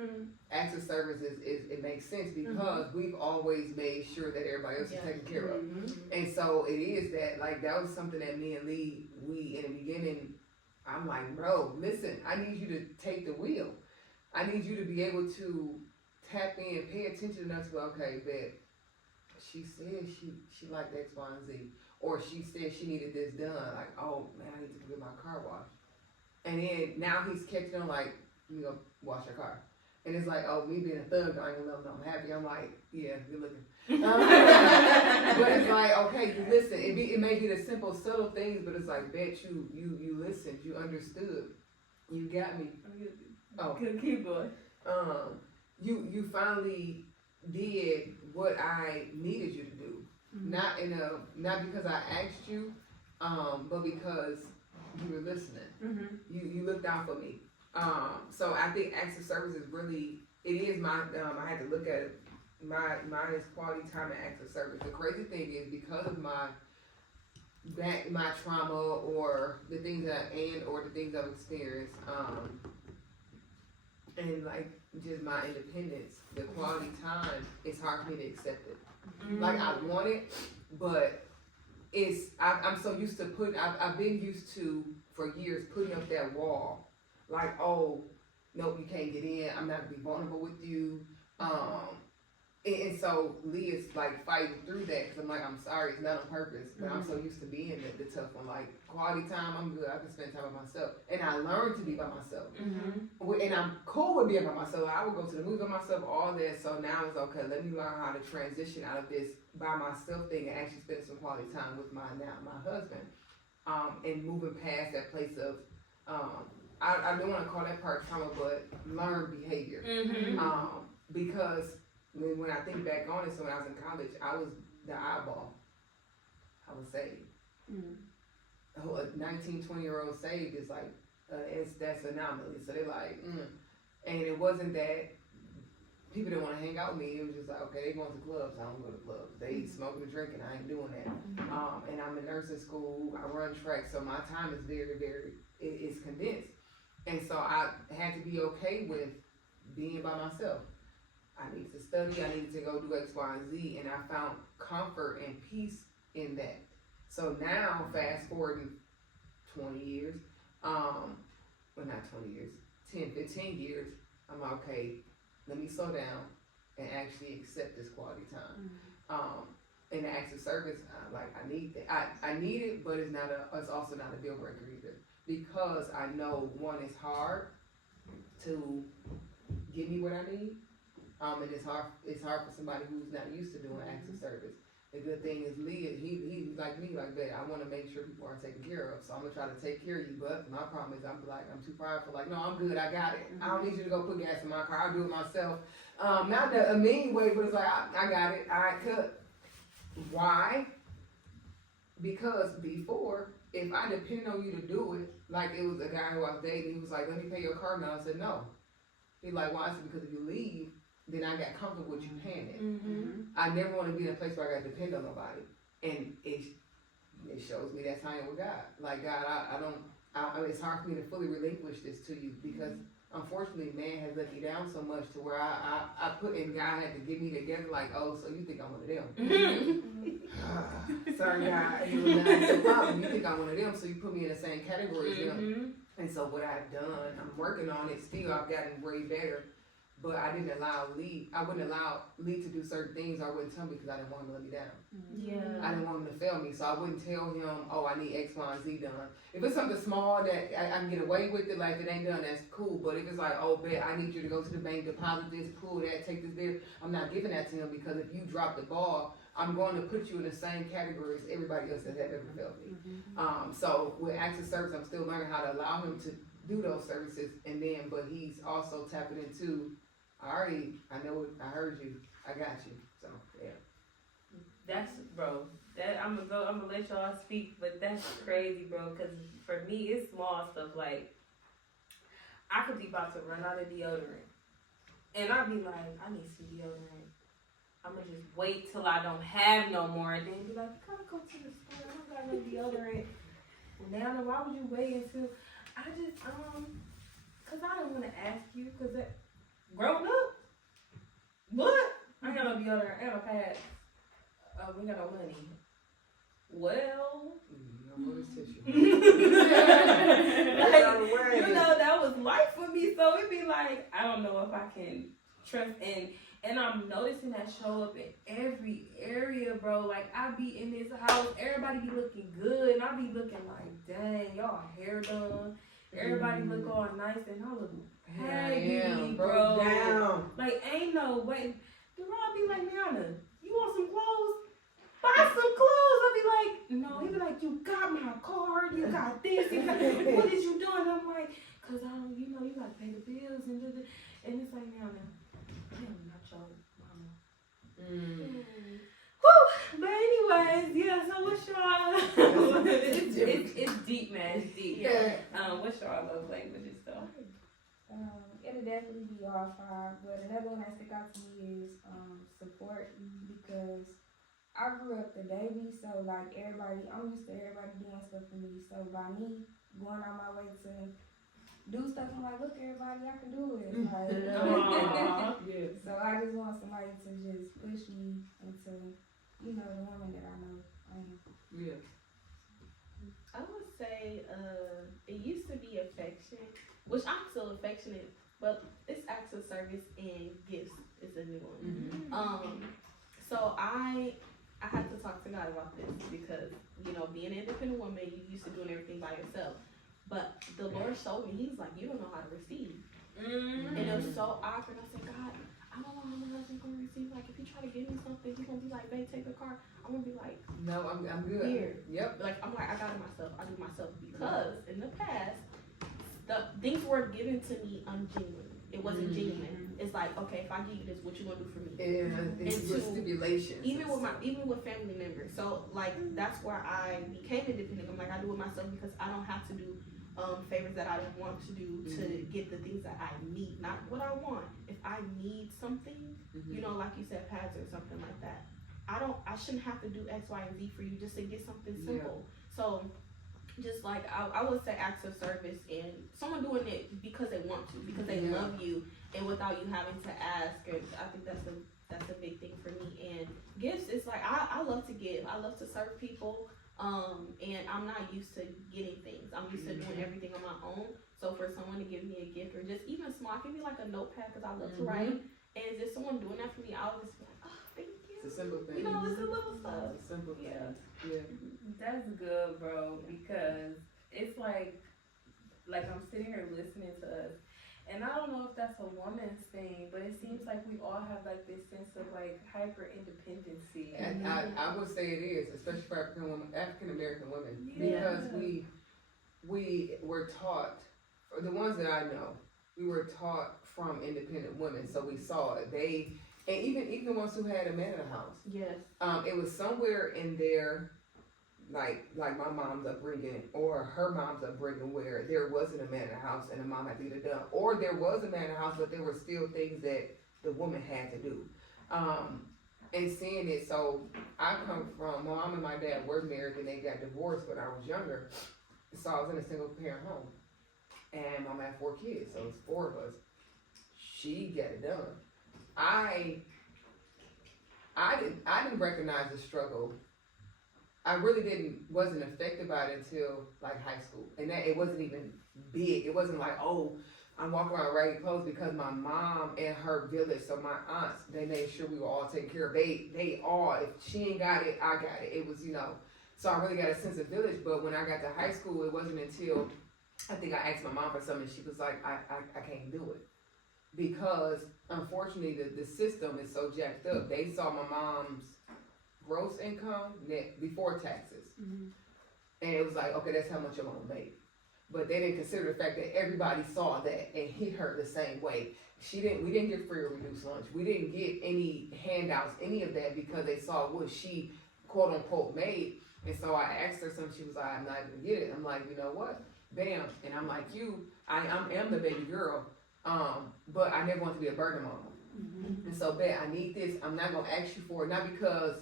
Acts of service is it makes sense because we've always made sure that everybody else is taken care of. And so it is that, like, that was something that me and Lee, we in the beginning, I'm like, bro, listen, I need you to take the wheel. I need you to be able to tap in, pay attention enough to go, okay, but she said she liked X, Y, and Z. Or she said she needed this done. Like, oh man, I need to get my car washed. And then now he's catching on like, you go wash your car. And it's like, oh, me being a thug, I ain't gonna let him know I'm happy. I'm like, yeah, good looking. But it's like, okay, you listen. It may be the simple, subtle things, but it's like, bet you listened, you understood, you got me. Oh, Good, keep going. You finally did what I needed you to do. Not because I asked you, but because you were listening. You looked out for me. So I think acts of service is really, it is my, I had to look at it, mine is quality time and acts of service. The crazy thing is, because of my trauma or the things or the things I've experienced, and like just my independence, the quality time, it's hard for me to accept it. Like, I want it, but I'm so used to I've been used to, for years, putting up that wall. Like, oh, nope, you can't get in. I'm not gonna be vulnerable with you. And so Lee is like fighting through that, because I'm like, I'm sorry, it's not on purpose, but I'm so used to being the tough one. Like, quality time, I'm good. I can spend time with myself, and I learned to be by myself. And I'm cool with being by myself. I would go to the movies by myself, all that. So now it's okay. Let me learn how to transition out of this by myself thing and actually spend some quality time with my husband, and moving past that place of I don't want to call that part trauma, but learned behavior. Because when I think back on it, so when I was in college, I was the eyeball. I was saved. A 19, 20-year-old saved is like, that's anomaly. So they're like, and it wasn't that people didn't want to hang out with me. It was just like, okay, they going to clubs. I don't go to clubs. They smoking and drinking. I ain't doing that. And I'm in nursing school. I run track, so my time is very, very, it's condensed. And so I had to be okay with being by myself. I needed to study, I needed to go do X, Y, and Z, and I found comfort and peace in that. So now, fast forward 20 years, well, not 20 years, 10, 15 years, I'm like, okay, let me slow down and actually accept this quality time. And the acts of service, I need that. I need it, but it's also not a deal breaker either. Because I know, one, it's hard to give me what I need, and it's hard for somebody who's not used to doing acts of service. the good thing is Lee, he like me, like that. I want to make sure people are taken care of, so I'm gonna try to take care of you. But my problem is, I'm too prideful. Like, no, I'm good. I got it. I don't need you to go put gas in my car. I'll do it myself. Not a mean way, but it's like I got it. All right, cut. Why? Because before, if I depended on you to do it, like it was a guy who I was dating, he was like, "Let me pay your car now." I said, "No." He's like, "Why?" I said, "Because if you leave, then I got comfortable with you paying it. I never want to be in a place where I got to depend on nobody." And it shows me that's how I am with God. Like, God, it's hard for me to fully relinquish this to you because unfortunately man has let me down so much to where I put in God had to get me together like, oh, so you think I'm one of them. Sorry God, you know, that's the problem. You think I'm one of them, so you put me in the same category as them. And so what I've done, I'm working on it still, I've gotten way better. But I wouldn't allow Lee to do certain things I wouldn't tell him because I didn't want him to let me down. Yeah. I didn't want him to fail me, so I wouldn't tell him, oh, I need X, Y, and Z done. If it's something small that I can get away with it, like if it ain't done, that's cool. But if it's like, oh, bet, I need you to go to the bank, deposit this, pull that, take this there, I'm not giving that to him because if you drop the ball, I'm going to put you in the same category as everybody else that have ever failed me. So with acts of service, I'm still learning how to allow him to do those services, but he's also tapping into, I know it, I heard you, I got you, so, yeah. That's, bro, that I'm gonna let y'all speak, but that's crazy, bro, because for me, it's small stuff, like, I could be about to run out of deodorant, and I'd be like, I need some deodorant. I'm gonna just wait till I don't have no more, and then be like, you gotta go to the store, I don't got no deodorant. And now, why would you wait until, I just, cause I don't wanna ask you, cause that, grown up? What? I ain't got no deodorant and a pad. We got no money. Well, No more tissue. like, you know, that was life for me. So it'd be like, I don't know if I can trust. And I'm noticing that show up in every area, bro. Like, I be in this house, everybody be looking good, and I be looking like, dang, y'all hair done. Everybody look all nice, and I look baggy, bro. Down. Like, ain't no way. Deron be like, Nana, you want some clothes? Buy some clothes. I'll be like, no. He be like, you got my card, you got this, you got, what is you doing? I'm like, cause you know, you gotta pay the bills and do this. And it's like, Nana, damn, not your mama. Whew. But anyways, yeah, so what's y'all, it's deep, man, it's deep. What's y'all love languages though? It'll definitely be all five, but another one that stick out to me is support, because I grew up the baby, so like I'm used to everybody doing stuff for me. So by me going on my way to do stuff, I'm like, look, everybody, I can do it. Like, so I just want somebody to just push me into, you know, the woman that I know I am. Yeah. I would say it used to be affection, which I'm still affectionate, but it's acts of service and gifts is a new one. So I had to talk to God about this because, you know, being an independent woman, you used to doing everything by yourself. But the Lord showed me, He's like, you don't know how to receive. And it was so awkward. I said, God, I don't know how my husband's gonna receive. Like, if you try to give me something, he's gonna be like, babe, take the car. I'm gonna be like, no, I'm good. Here. Yep. Like, I'm like, I got it myself. I do myself because in the past, the things were given to me ungenuine. It wasn't genuine. It's like, okay, if I give you this, what you gonna do for me? It's stipulations. Even with family members. So like that's where I became independent. I'm like, I do it myself because I don't have to do favors that I don't want to do to get the things that I need, not what I want. If I need something, you know, like you said, pads or something like that, I shouldn't have to do X, Y, and Z for you just to get something simple. So just like I would say acts of service and someone doing it because they want to, because they love you, and without you having to ask. And I think that's a big thing for me. And gifts, it's like I love to give. I love to serve people. And I'm not used to getting things. I'm used to doing everything on my own. So for someone to give me a gift or just even small, give me like a notepad because I love to write. And just someone doing that for me, I'll just be like, oh, thank you. It's a simple thing. You know, it's a little stuff. It's a simple thing. Yeah. That's good, bro, because it's like I'm sitting here listening to us, And I don't know if that's a woman's thing, but it seems like we all have like this sense of like hyper independency. And I would say it is, especially for African American women, Yeah. because we were taught, or the ones that I know, we were taught from independent women, so we saw it. And even the ones who had a man in the house, Yes. it was somewhere in their, like my mom's upbringing or her mom's upbringing, where there wasn't a man in the house and the mom had to get it done, or there was a man in the house, but there were still things that the woman had to do. And seeing it, so I come from, my mom and my dad were married and they got divorced when I was younger, so I was in a single parent home, and mom had 4 kids, so it's 4 of us. She got it done. I didn't recognize the struggle. I really wasn't affected by it until like high school, and that it wasn't even big. It wasn't like, oh, I'm walking around ragged clothes, because my mom and her village, so my aunts, they made sure we were all taken care of. They all, if she ain't got it, I got it. It was, so I really got a sense of village. But when I got to high school, it wasn't until I think I asked my mom for something, and she was like, I can't do it. Because unfortunately the system is so jacked up. They saw my mom's gross income net before taxes. Mm-hmm. And it was like, okay, that's how much your mom made. But they didn't consider the fact that everybody saw that and hit her the same way. We didn't get free or reduced lunch. We didn't get any handouts, any of that, because they saw what she quote unquote made. And so I asked her something, she was like, I'm not gonna get it. I'm like, you know what? Bam. And I'm like, I am the baby girl. But I never want to be a burden mama. Mm-hmm. And so, I need this. I'm not gonna ask you for it, not because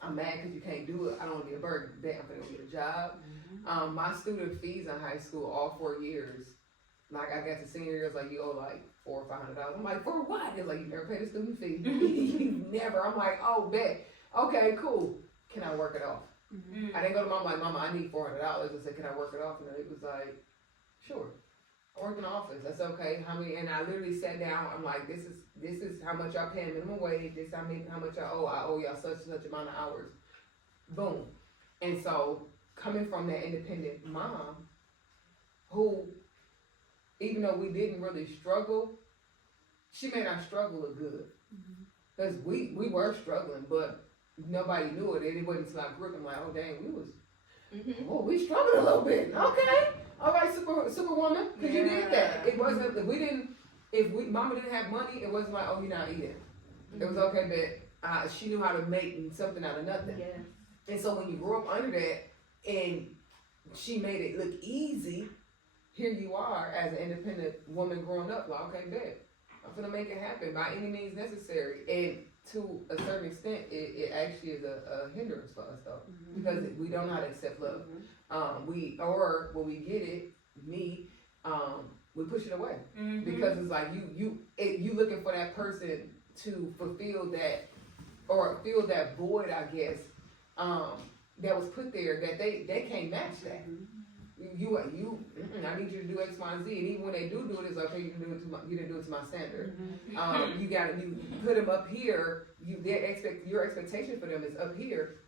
I'm mad because you can't do it. I don't want to be a burden. I'm gonna go get a job. My student fees in high school, all 4 years, like I got to senior years, like you owe like $400 or $500. I'm like, for what? It's like, you never paid a student fee. You never. I'm like, oh, bet. Okay, cool. Can I work it off? Mm-hmm. I didn't go to mom like, Mama, I need $400. I said, can I work it off? And it was like, sure. I work in the office. That's okay. How many? And I literally sat down. I'm like, this is how much y'all paying minimum wage. This how much I owe. I owe y'all such and such amount of hours. Boom. And so coming from that independent mom, who, even though we didn't really struggle, she made our struggle look good. Because we were struggling, but nobody knew it. And it wasn't until I grew up, I'm like, oh dang, we struggled a little bit. Okay. All right, superwoman, because you did that. It wasn't, mama didn't have money, it wasn't like, oh, you're not eating. It was okay, but she knew how to make something out of nothing. Yes. And so when you grew up under that, and she made it look easy, here you are as an independent woman growing up, like, okay, bet, I'm gonna make it happen by any means necessary. And to a certain extent, it actually is a hindrance for us though, because we don't know how to accept love. When we get it, we push it away, because it's like you looking for that person to fulfill that or fill that void, I guess, that was put there, that they can't match that. I need you to do X, Y, and Z, and even when they do it, it's okay. You didn't do it to my standard. You put them up here. Your expectation for them is up here,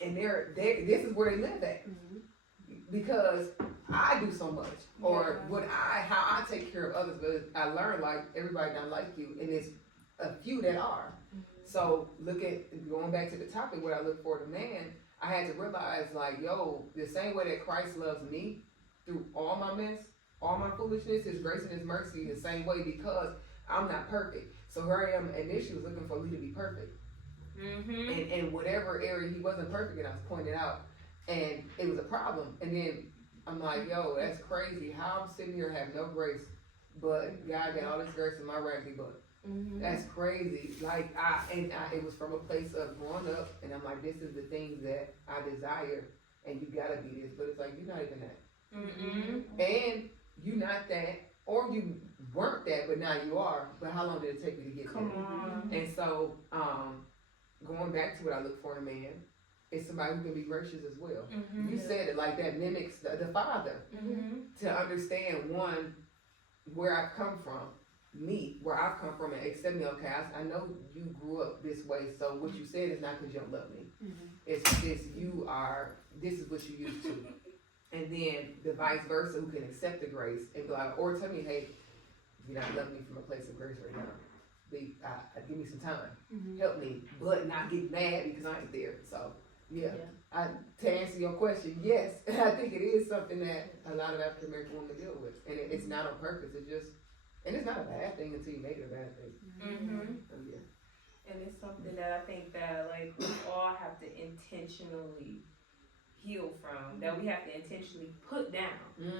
and this is where they live at. Because I do so much, or how I take care of others. But I learned like everybody not like you, and there's a few that are. So going back to the topic, what I look for in a man, I had to realize like, yo, the same way that Christ loves me through all my mess, all my foolishness, His grace and His mercy, the same way, because I'm not perfect. So here I am, initially was looking for Lee to be perfect. And in whatever area he wasn't perfect, and I was pointed out, and it was a problem. And then I'm like, yo, that's crazy. How I'm sitting here have no grace, but God got all this grace in my raggedy butt. That's crazy. Like it was from a place of growing up, and I'm like, this is the things that I desire, and you gotta be this. But it's like, you're not even that, and you're not that, or you weren't that, but now you are. But how long did it take me to get there? And so, going back to what I look for in a man, is somebody who can be gracious as well. You said it like that mimics the father. To understand where I come from. Where I've come from, and accept me. Okay, I know you grew up this way, so what you said is not because you don't love me. It's this is what you used to. And then the vice versa, who can accept the grace and be like, or tell me, hey, you're not loving me from a place of grace right now. Give me some time. Mhm. Help me, but not get mad because I ain't there. So, yeah. To answer your question, yes, I think it is something that a lot of African American women deal with, and it's not on purpose. And it's not a bad thing until you make it a bad thing. Mm-hmm. So, yeah. And it's something that I think that like we all have to intentionally heal from, that we have to intentionally put down.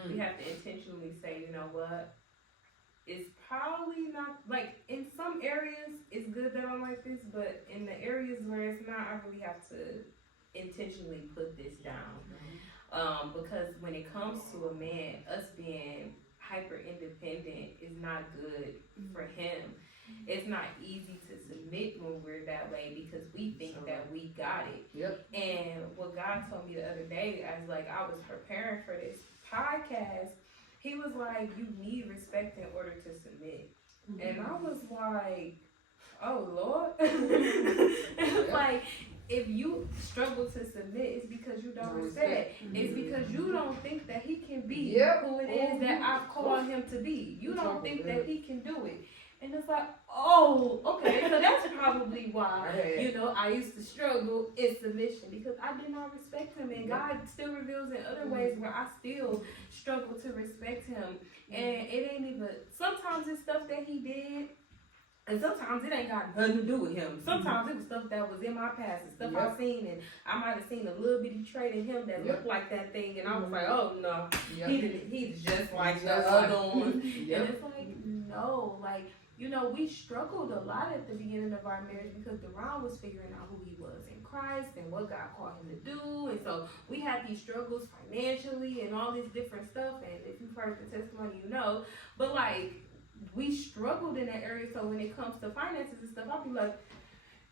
We have to intentionally say, you know what, it's probably not, like in some areas it's good that I'm like this, but in the areas where it's not, I really have to intentionally put this down. Because when it comes to a man, us being hyper independent is not good for him. It's not easy to submit when we're that way because we think that we got it. Yep. And what God told me the other day, as like I was preparing for this podcast, He was like, you need respect in order to submit. And I was like, oh Lord. Like, if you struggle to submit, it's because you don't respect. It's because you don't think that he can be who it is that I've called him to be. You don't think that he can do it. And it's like, oh, okay, so that's probably why, you know, I used to struggle in submission because I did not respect him. And God still reveals in other ways where I still struggle to respect him. And it ain't even, sometimes it's stuff that he did, and sometimes it ain't got nothing to do with him. Sometimes it was stuff that was in my past and stuff I've seen, and I might have seen a little bitty trait in him that looked like that thing, and I was like, oh no, he's just like the other one. And it's like, no, like, you know, we struggled a lot at the beginning of our marriage because Deron was figuring out who he was in Christ and what God called him to do. And so we had these struggles financially and all this different stuff. And if you've heard the testimony, you know. But like, we struggled in that area. So when it comes to finances and stuff, I'll be like,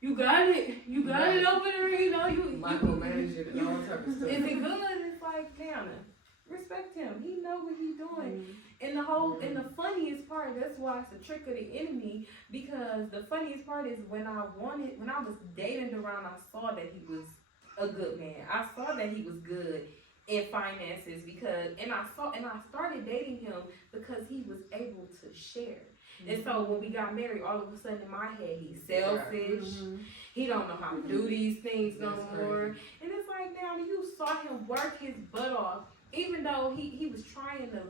you got it. You got it over there. You know, you micromanage and all type of stuff. Is it good? It's like, damn it. Respect him. He know what he's doing. And the funniest part, that's why it's a trick of the enemy, because the funniest part is when I was dating Deron, I saw that he was a good man. I saw that he was good in finances and I started dating him because he was able to share. And so when we got married, all of a sudden in my head, he's selfish. He don't know how to do these things no more. And it's like, now you saw him work his butt off, even though he was trying to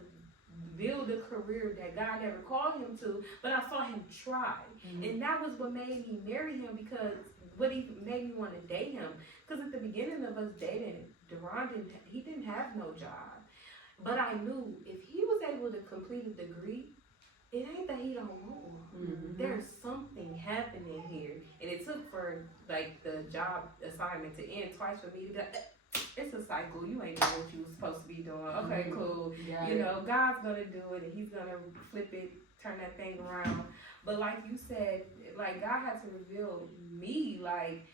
build a career that God never called him to, but I saw him try. And that was what made me marry him, because what he made me want to date him. Because at the beginning of us dating, Deron didn't have no job. But I knew if he was able to complete a degree, it ain't that he don't want one. There's something happening here. And it took for like the job assignment to end twice for me to go, it's a cycle. You ain't doing what you was supposed to be doing. Okay, cool. You know, God's gonna do it, and He's gonna flip it, turn that thing around. But like you said, like God had to reveal me, like,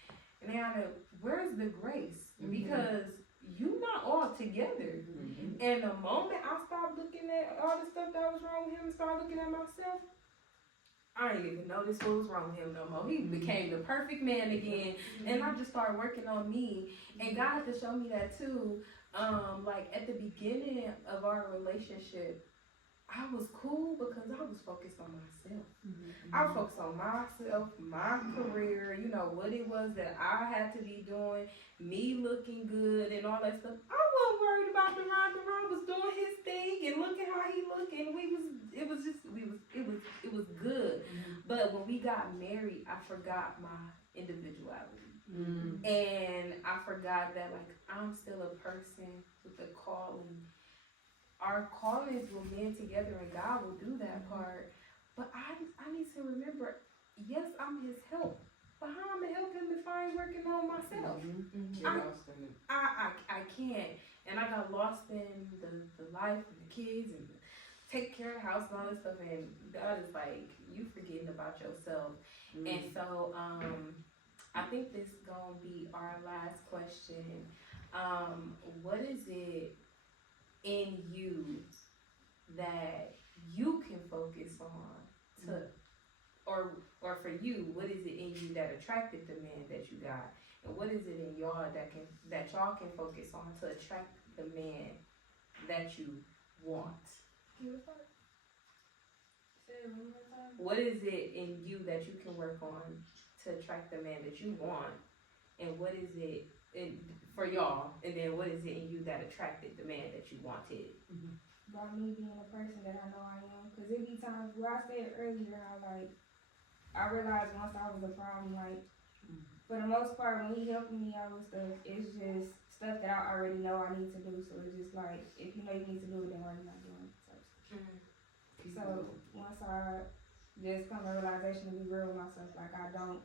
Nana, where's the grace? Because you not all together. And the moment I started looking at all the stuff that was wrong with him and started looking at myself, I didn't even notice what was wrong with him no more. He became the perfect man again. And I just started working on me. And God had to show me that too. Like at the beginning of our relationship, I was cool because I was focused on myself. I was focused on myself, my career, you know, what it was that I had to be doing, me looking good and all that stuff. I wasn't worried about Deron. Deron was doing his thing and look at how he looked, and it was good. But when we got married, I forgot my individuality. And I forgot that like I'm still a person with a calling. Our callings will bend together and God will do that part. But I need to remember, yes, I'm his help. But how am I gonna help him if I ain't working on myself? I can't. And I got lost in the life and the kids and take care of the house and all this stuff. And God is like, you forgetting about yourself. And so I think this is gonna be our last question. What is it in you that you can focus on to, or for you, what is it in you that attracted the man that you got, and what is it in y'all that y'all can focus on to attract the man that you want? Said it one more time. What is it in you that you can work on to attract the man that you want? And what is it for y'all? And then what is it in you that attracted the man that you wanted? By me being a person that I know I am. Because it be times where I said earlier how, like, I realized once I was a problem, like, for the most part, when he helping me out with stuff, it's just stuff that I already know I need to do. So it's just like, if you know you need to do it, then why you not doing it? So once I just come to a realization to be real with myself, like, I don't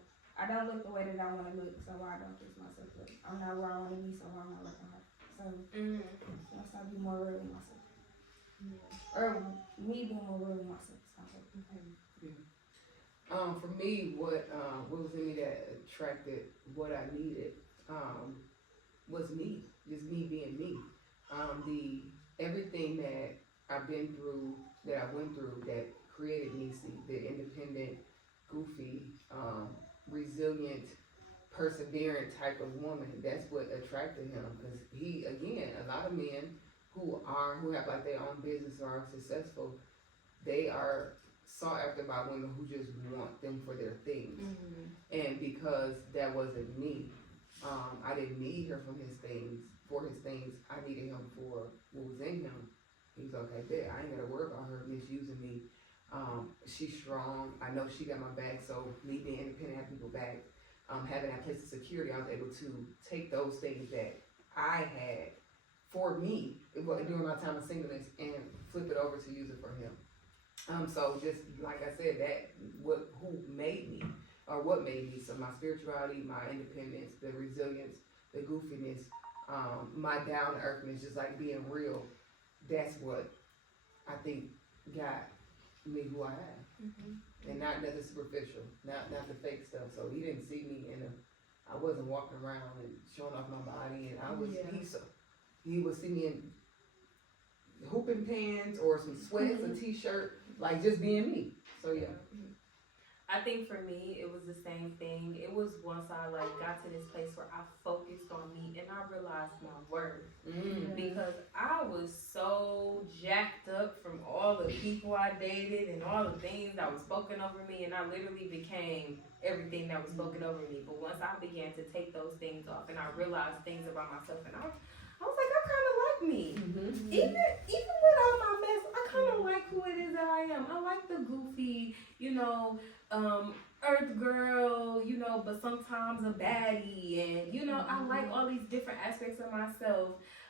look the way that I want to look, so I don't fix myself up. I'm not where I want to be, so I'm not working hard. So once I be more real with myself. Or me being more real with myself. For me, what was in me that attracted what I needed was me, just me being me. Everything that I've been through, that I went through, that created Nisi, the independent, goofy, resilient, perseverant type of woman. That's what attracted him, because he, again, a lot of men who have like their own business or are successful, they are sought after by women who just want them for their things. And because that wasn't me, I didn't need her for his things. I needed him for what was in him. He was okay, bet I ain't gotta worry about her misusing me. She's strong. I know she got my back. So me being independent, having people back, having that place of security, I was able to take those things that I had for me during my time of singleness and flip it over to use it for him. So just like I said, what made me, so my spirituality, my independence, the resilience, the goofiness, my down to earthness, just like being real. That's what I think got me who I am, and not nothing superficial, not the fake stuff. So he didn't see me I wasn't walking around and showing off my body, and I was he would see me in hooping pants or some sweats, a t-shirt, like just being me. So yeah. I think for me, it was the same thing. It was once I like got to this place where I focused on me and I realized my worth. Because I was so jacked up from all the people I dated and all the things that was spoken over me, and I literally became everything that was spoken over me. But once I began to take those things off and I realized things about myself, and I was like, I kind of like me. Even with all my mess, I kind of like who it is that I am. I like the goofy, earth girl, but sometimes a baddie, and I like all these different aspects of myself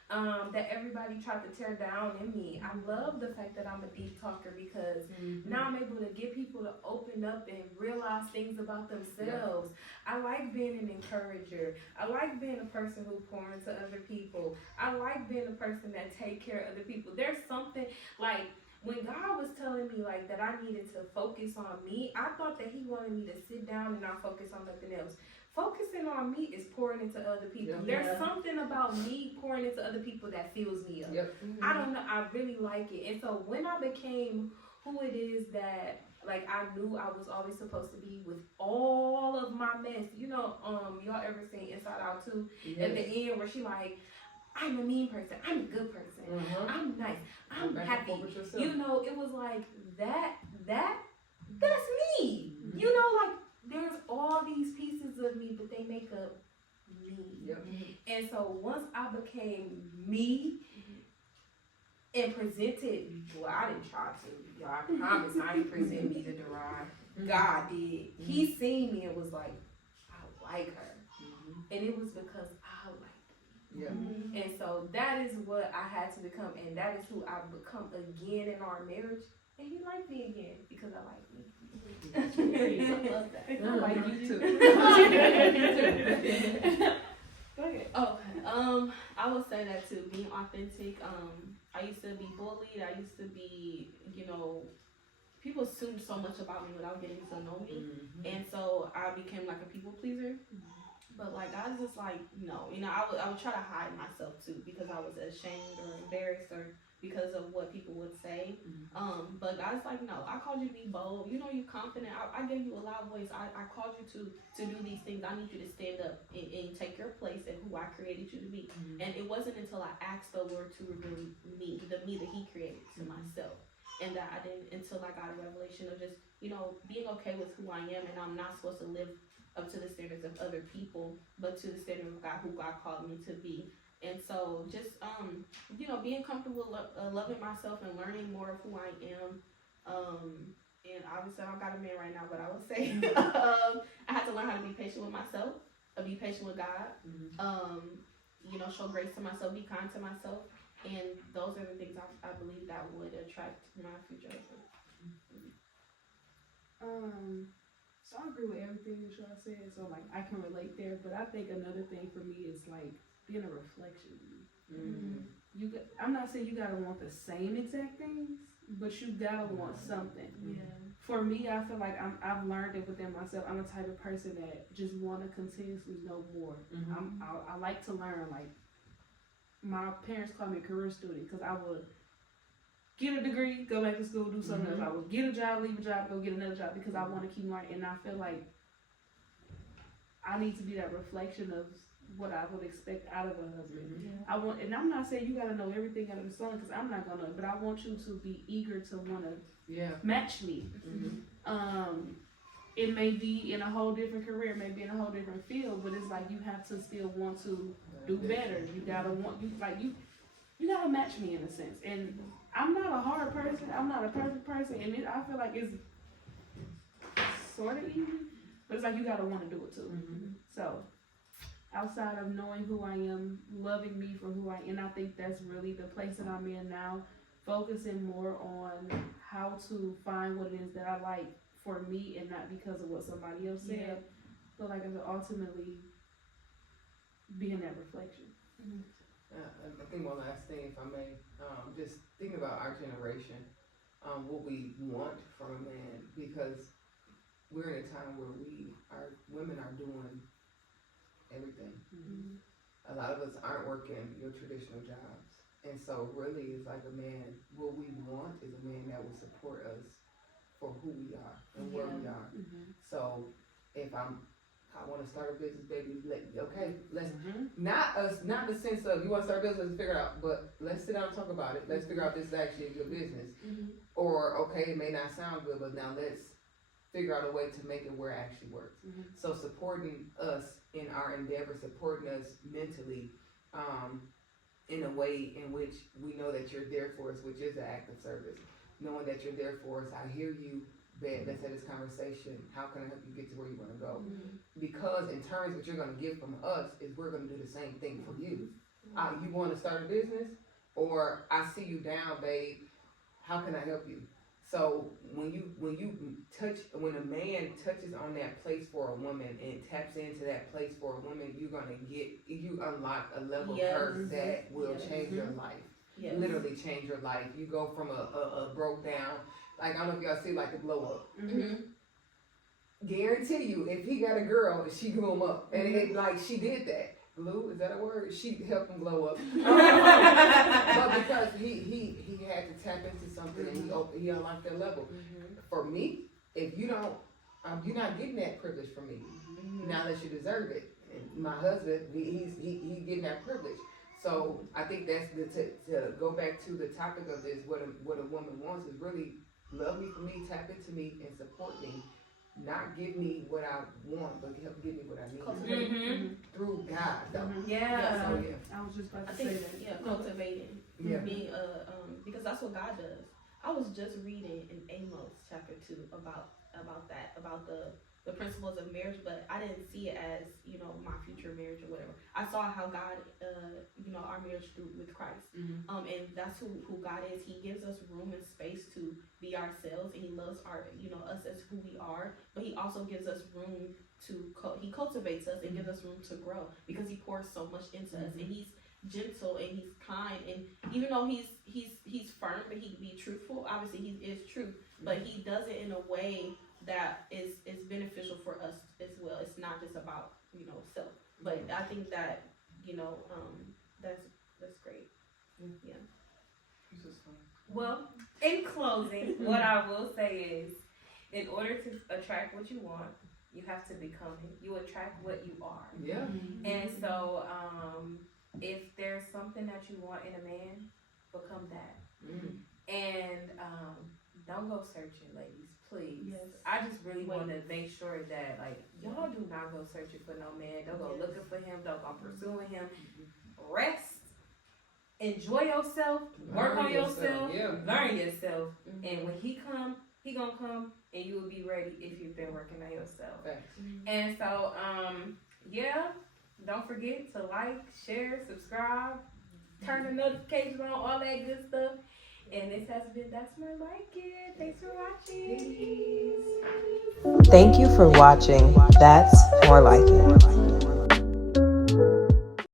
that everybody tried to tear down in me. I love the fact that I'm a deep talker, because now I'm able to get people to open up and realize things about themselves. I like being an encourager. I like being a person who pours into other people. I like being a person that take care of other people. There's something like, when God was telling me like that I needed to focus on me, I thought that he wanted me to sit down and not focus on nothing else. Focusing on me is pouring into other people. There's something about me pouring into other people that fills me up. I don't know, I really like it. And so when I became who it is that like I knew I was always supposed to be, with all of my mess, y'all ever seen Inside Out 2? At the end where she like, I'm a mean person, I'm a good person, I'm nice, I'm happy. It was like that's me. Like there's all these pieces of me, but they make up me. And so once I became me and presented, well, I didn't try to, y'all, I promise I didn't present me to Derai. God did. He seen me and was like, I like her. And it was because I like her. And so that is what I had to become, and that is who I've become again in our marriage. And he liked me again because I like me. I love that. I like you too. Go ahead. I will say that too, being authentic. I used to be bullied. I used to be, people assumed so much about me without getting to know me. And so I became like a people pleaser. But like I was just like, no, I would try to hide myself too, because I was ashamed or embarrassed or because of what people would say. But God's like, no, I called you to be bold. You confident. I gave you a loud voice. I called you to do these things. I need you to stand up and take your place in who I created you to be. And it wasn't until I asked the Lord to reveal me, the me that he created to myself. and that I didn't until I got a revelation of just, you know, being okay with who I am, and I'm not supposed to live up to the standards of other people, but to the standard of God, who God called me to be. And so just, you know, being comfortable loving myself and learning more of who I am. And obviously I don't got a man right now, but I would say I had to learn how to be patient with myself, be patient with God, you know, show grace to myself, be kind to myself. And those are the things I believe that would attract my future husband. So I agree with everything that y'all said. So like I can relate there, but I think another thing for me is like being a reflection of you. I'm not saying you gotta want the same exact things, but you gotta want something. Yeah. For me, I feel like I've learned it within myself. I'm the type of person that just want to continuously know more. I like to learn. Like my parents called me a career student because I would get a degree, go back to school, do something else. I would get a job, leave a job, go get another job because I want to keep learning. And I feel like I need to be that reflection of what I would expect out of a husband. I want, and I'm not saying you gotta know everything out of the sun because I'm not gonna, but I want you to be eager to wanna match me. It may be in a whole different career, maybe in a whole different field, but it's like you have to still want to do better. You gotta want, you gotta match me in a sense. And I'm not a hard person, I'm not a perfect person, and I feel like it's sort of easy, but it's like you gotta want to do it too. So outside of knowing who I am, loving me for who I am, and I think that's really the place that I'm in now, focusing more on how to find what it is that I like for me and not because of what somebody else said, but like ultimately being that reflection. I think one last thing, if I may, just think about our generation, what we want from a man, because we're in a time where women are doing everything. A lot of us aren't working your traditional jobs, and so really it's like a man, what we want is a man that will support us for who we are and where we are. So if I want to start a business, baby, let's not the sense of you want to start a business, let's figure it out, but let's sit down and talk about it. Let's figure out if this is actually a good business. Or okay, it may not sound good, but now let's figure out a way to make it where it actually works. So supporting us in our endeavor, supporting us mentally, in a way in which we know that you're there for us, which is an act of service. Knowing that you're there for us, I hear you, babe, let's have this conversation. How can I help you get to where you want to go? Because in terms what you're going to get from us is we're going to do the same thing for you. You want to start a business, or I see you down, babe. How can I help you? So when a man touches on that place for a woman and taps into that place for a woman, you unlock a level of her that will change your life. Literally change your life. You go from a broke down, like I don't know if y'all see like the glow up. Guarantee you, if he got a girl, she grew him up, and it, like she did that. Glue, is that a word? She helped him glow up. But because he had to tap into something and he unlocked that level. For me, if you don't, you're not getting that privilege from me. Now that you deserve it. And my husband, he's getting that privilege. So I think that's to go back to the topic of this. What a woman wants is really love me for me, tap into me, and support me. Not give me what I want, but help give me what I need through God. So, Yeah. I was just about I to think, say that. cultivating, Yeah. being because that's what God does. I was just reading in Amos chapter 2 about the principles of marriage, but I didn't see it as, my future marriage or whatever. I saw how God, our marriage through with Christ. And that's who God is. He gives us room and space to be ourselves, and he loves us as who we are, but he also gives us room he cultivates us and gives us room to grow because he pours so much into us, and he's gentle and he's kind, and even though he's firm, but he can be truthful. Obviously he is truth, but he does it in a way that is beneficial for us as well. It's not just about self, but I think that that's great. Yeah. This is fun. Well, in closing, what I will say is, in order to attract what you want, you have to become it. You attract what you are. Yeah. And so, if there's something that you want in a man, become that. And don't go searching, ladies, please. Yes. I just really want to make sure that, like, y'all do not go searching for no man. Don't go looking for him. Don't go pursuing him. Rest. Enjoy yourself. Work on yourself. Yeah. Learn yourself. And when he come, he gonna come, and you will be ready if you've been working on yourself. Facts. And so, yeah, don't forget to like, share, subscribe, turn the notifications on, all that good stuff. And this has been That's More Like It. Thanks for watching. Thank you for watching That's More Like It.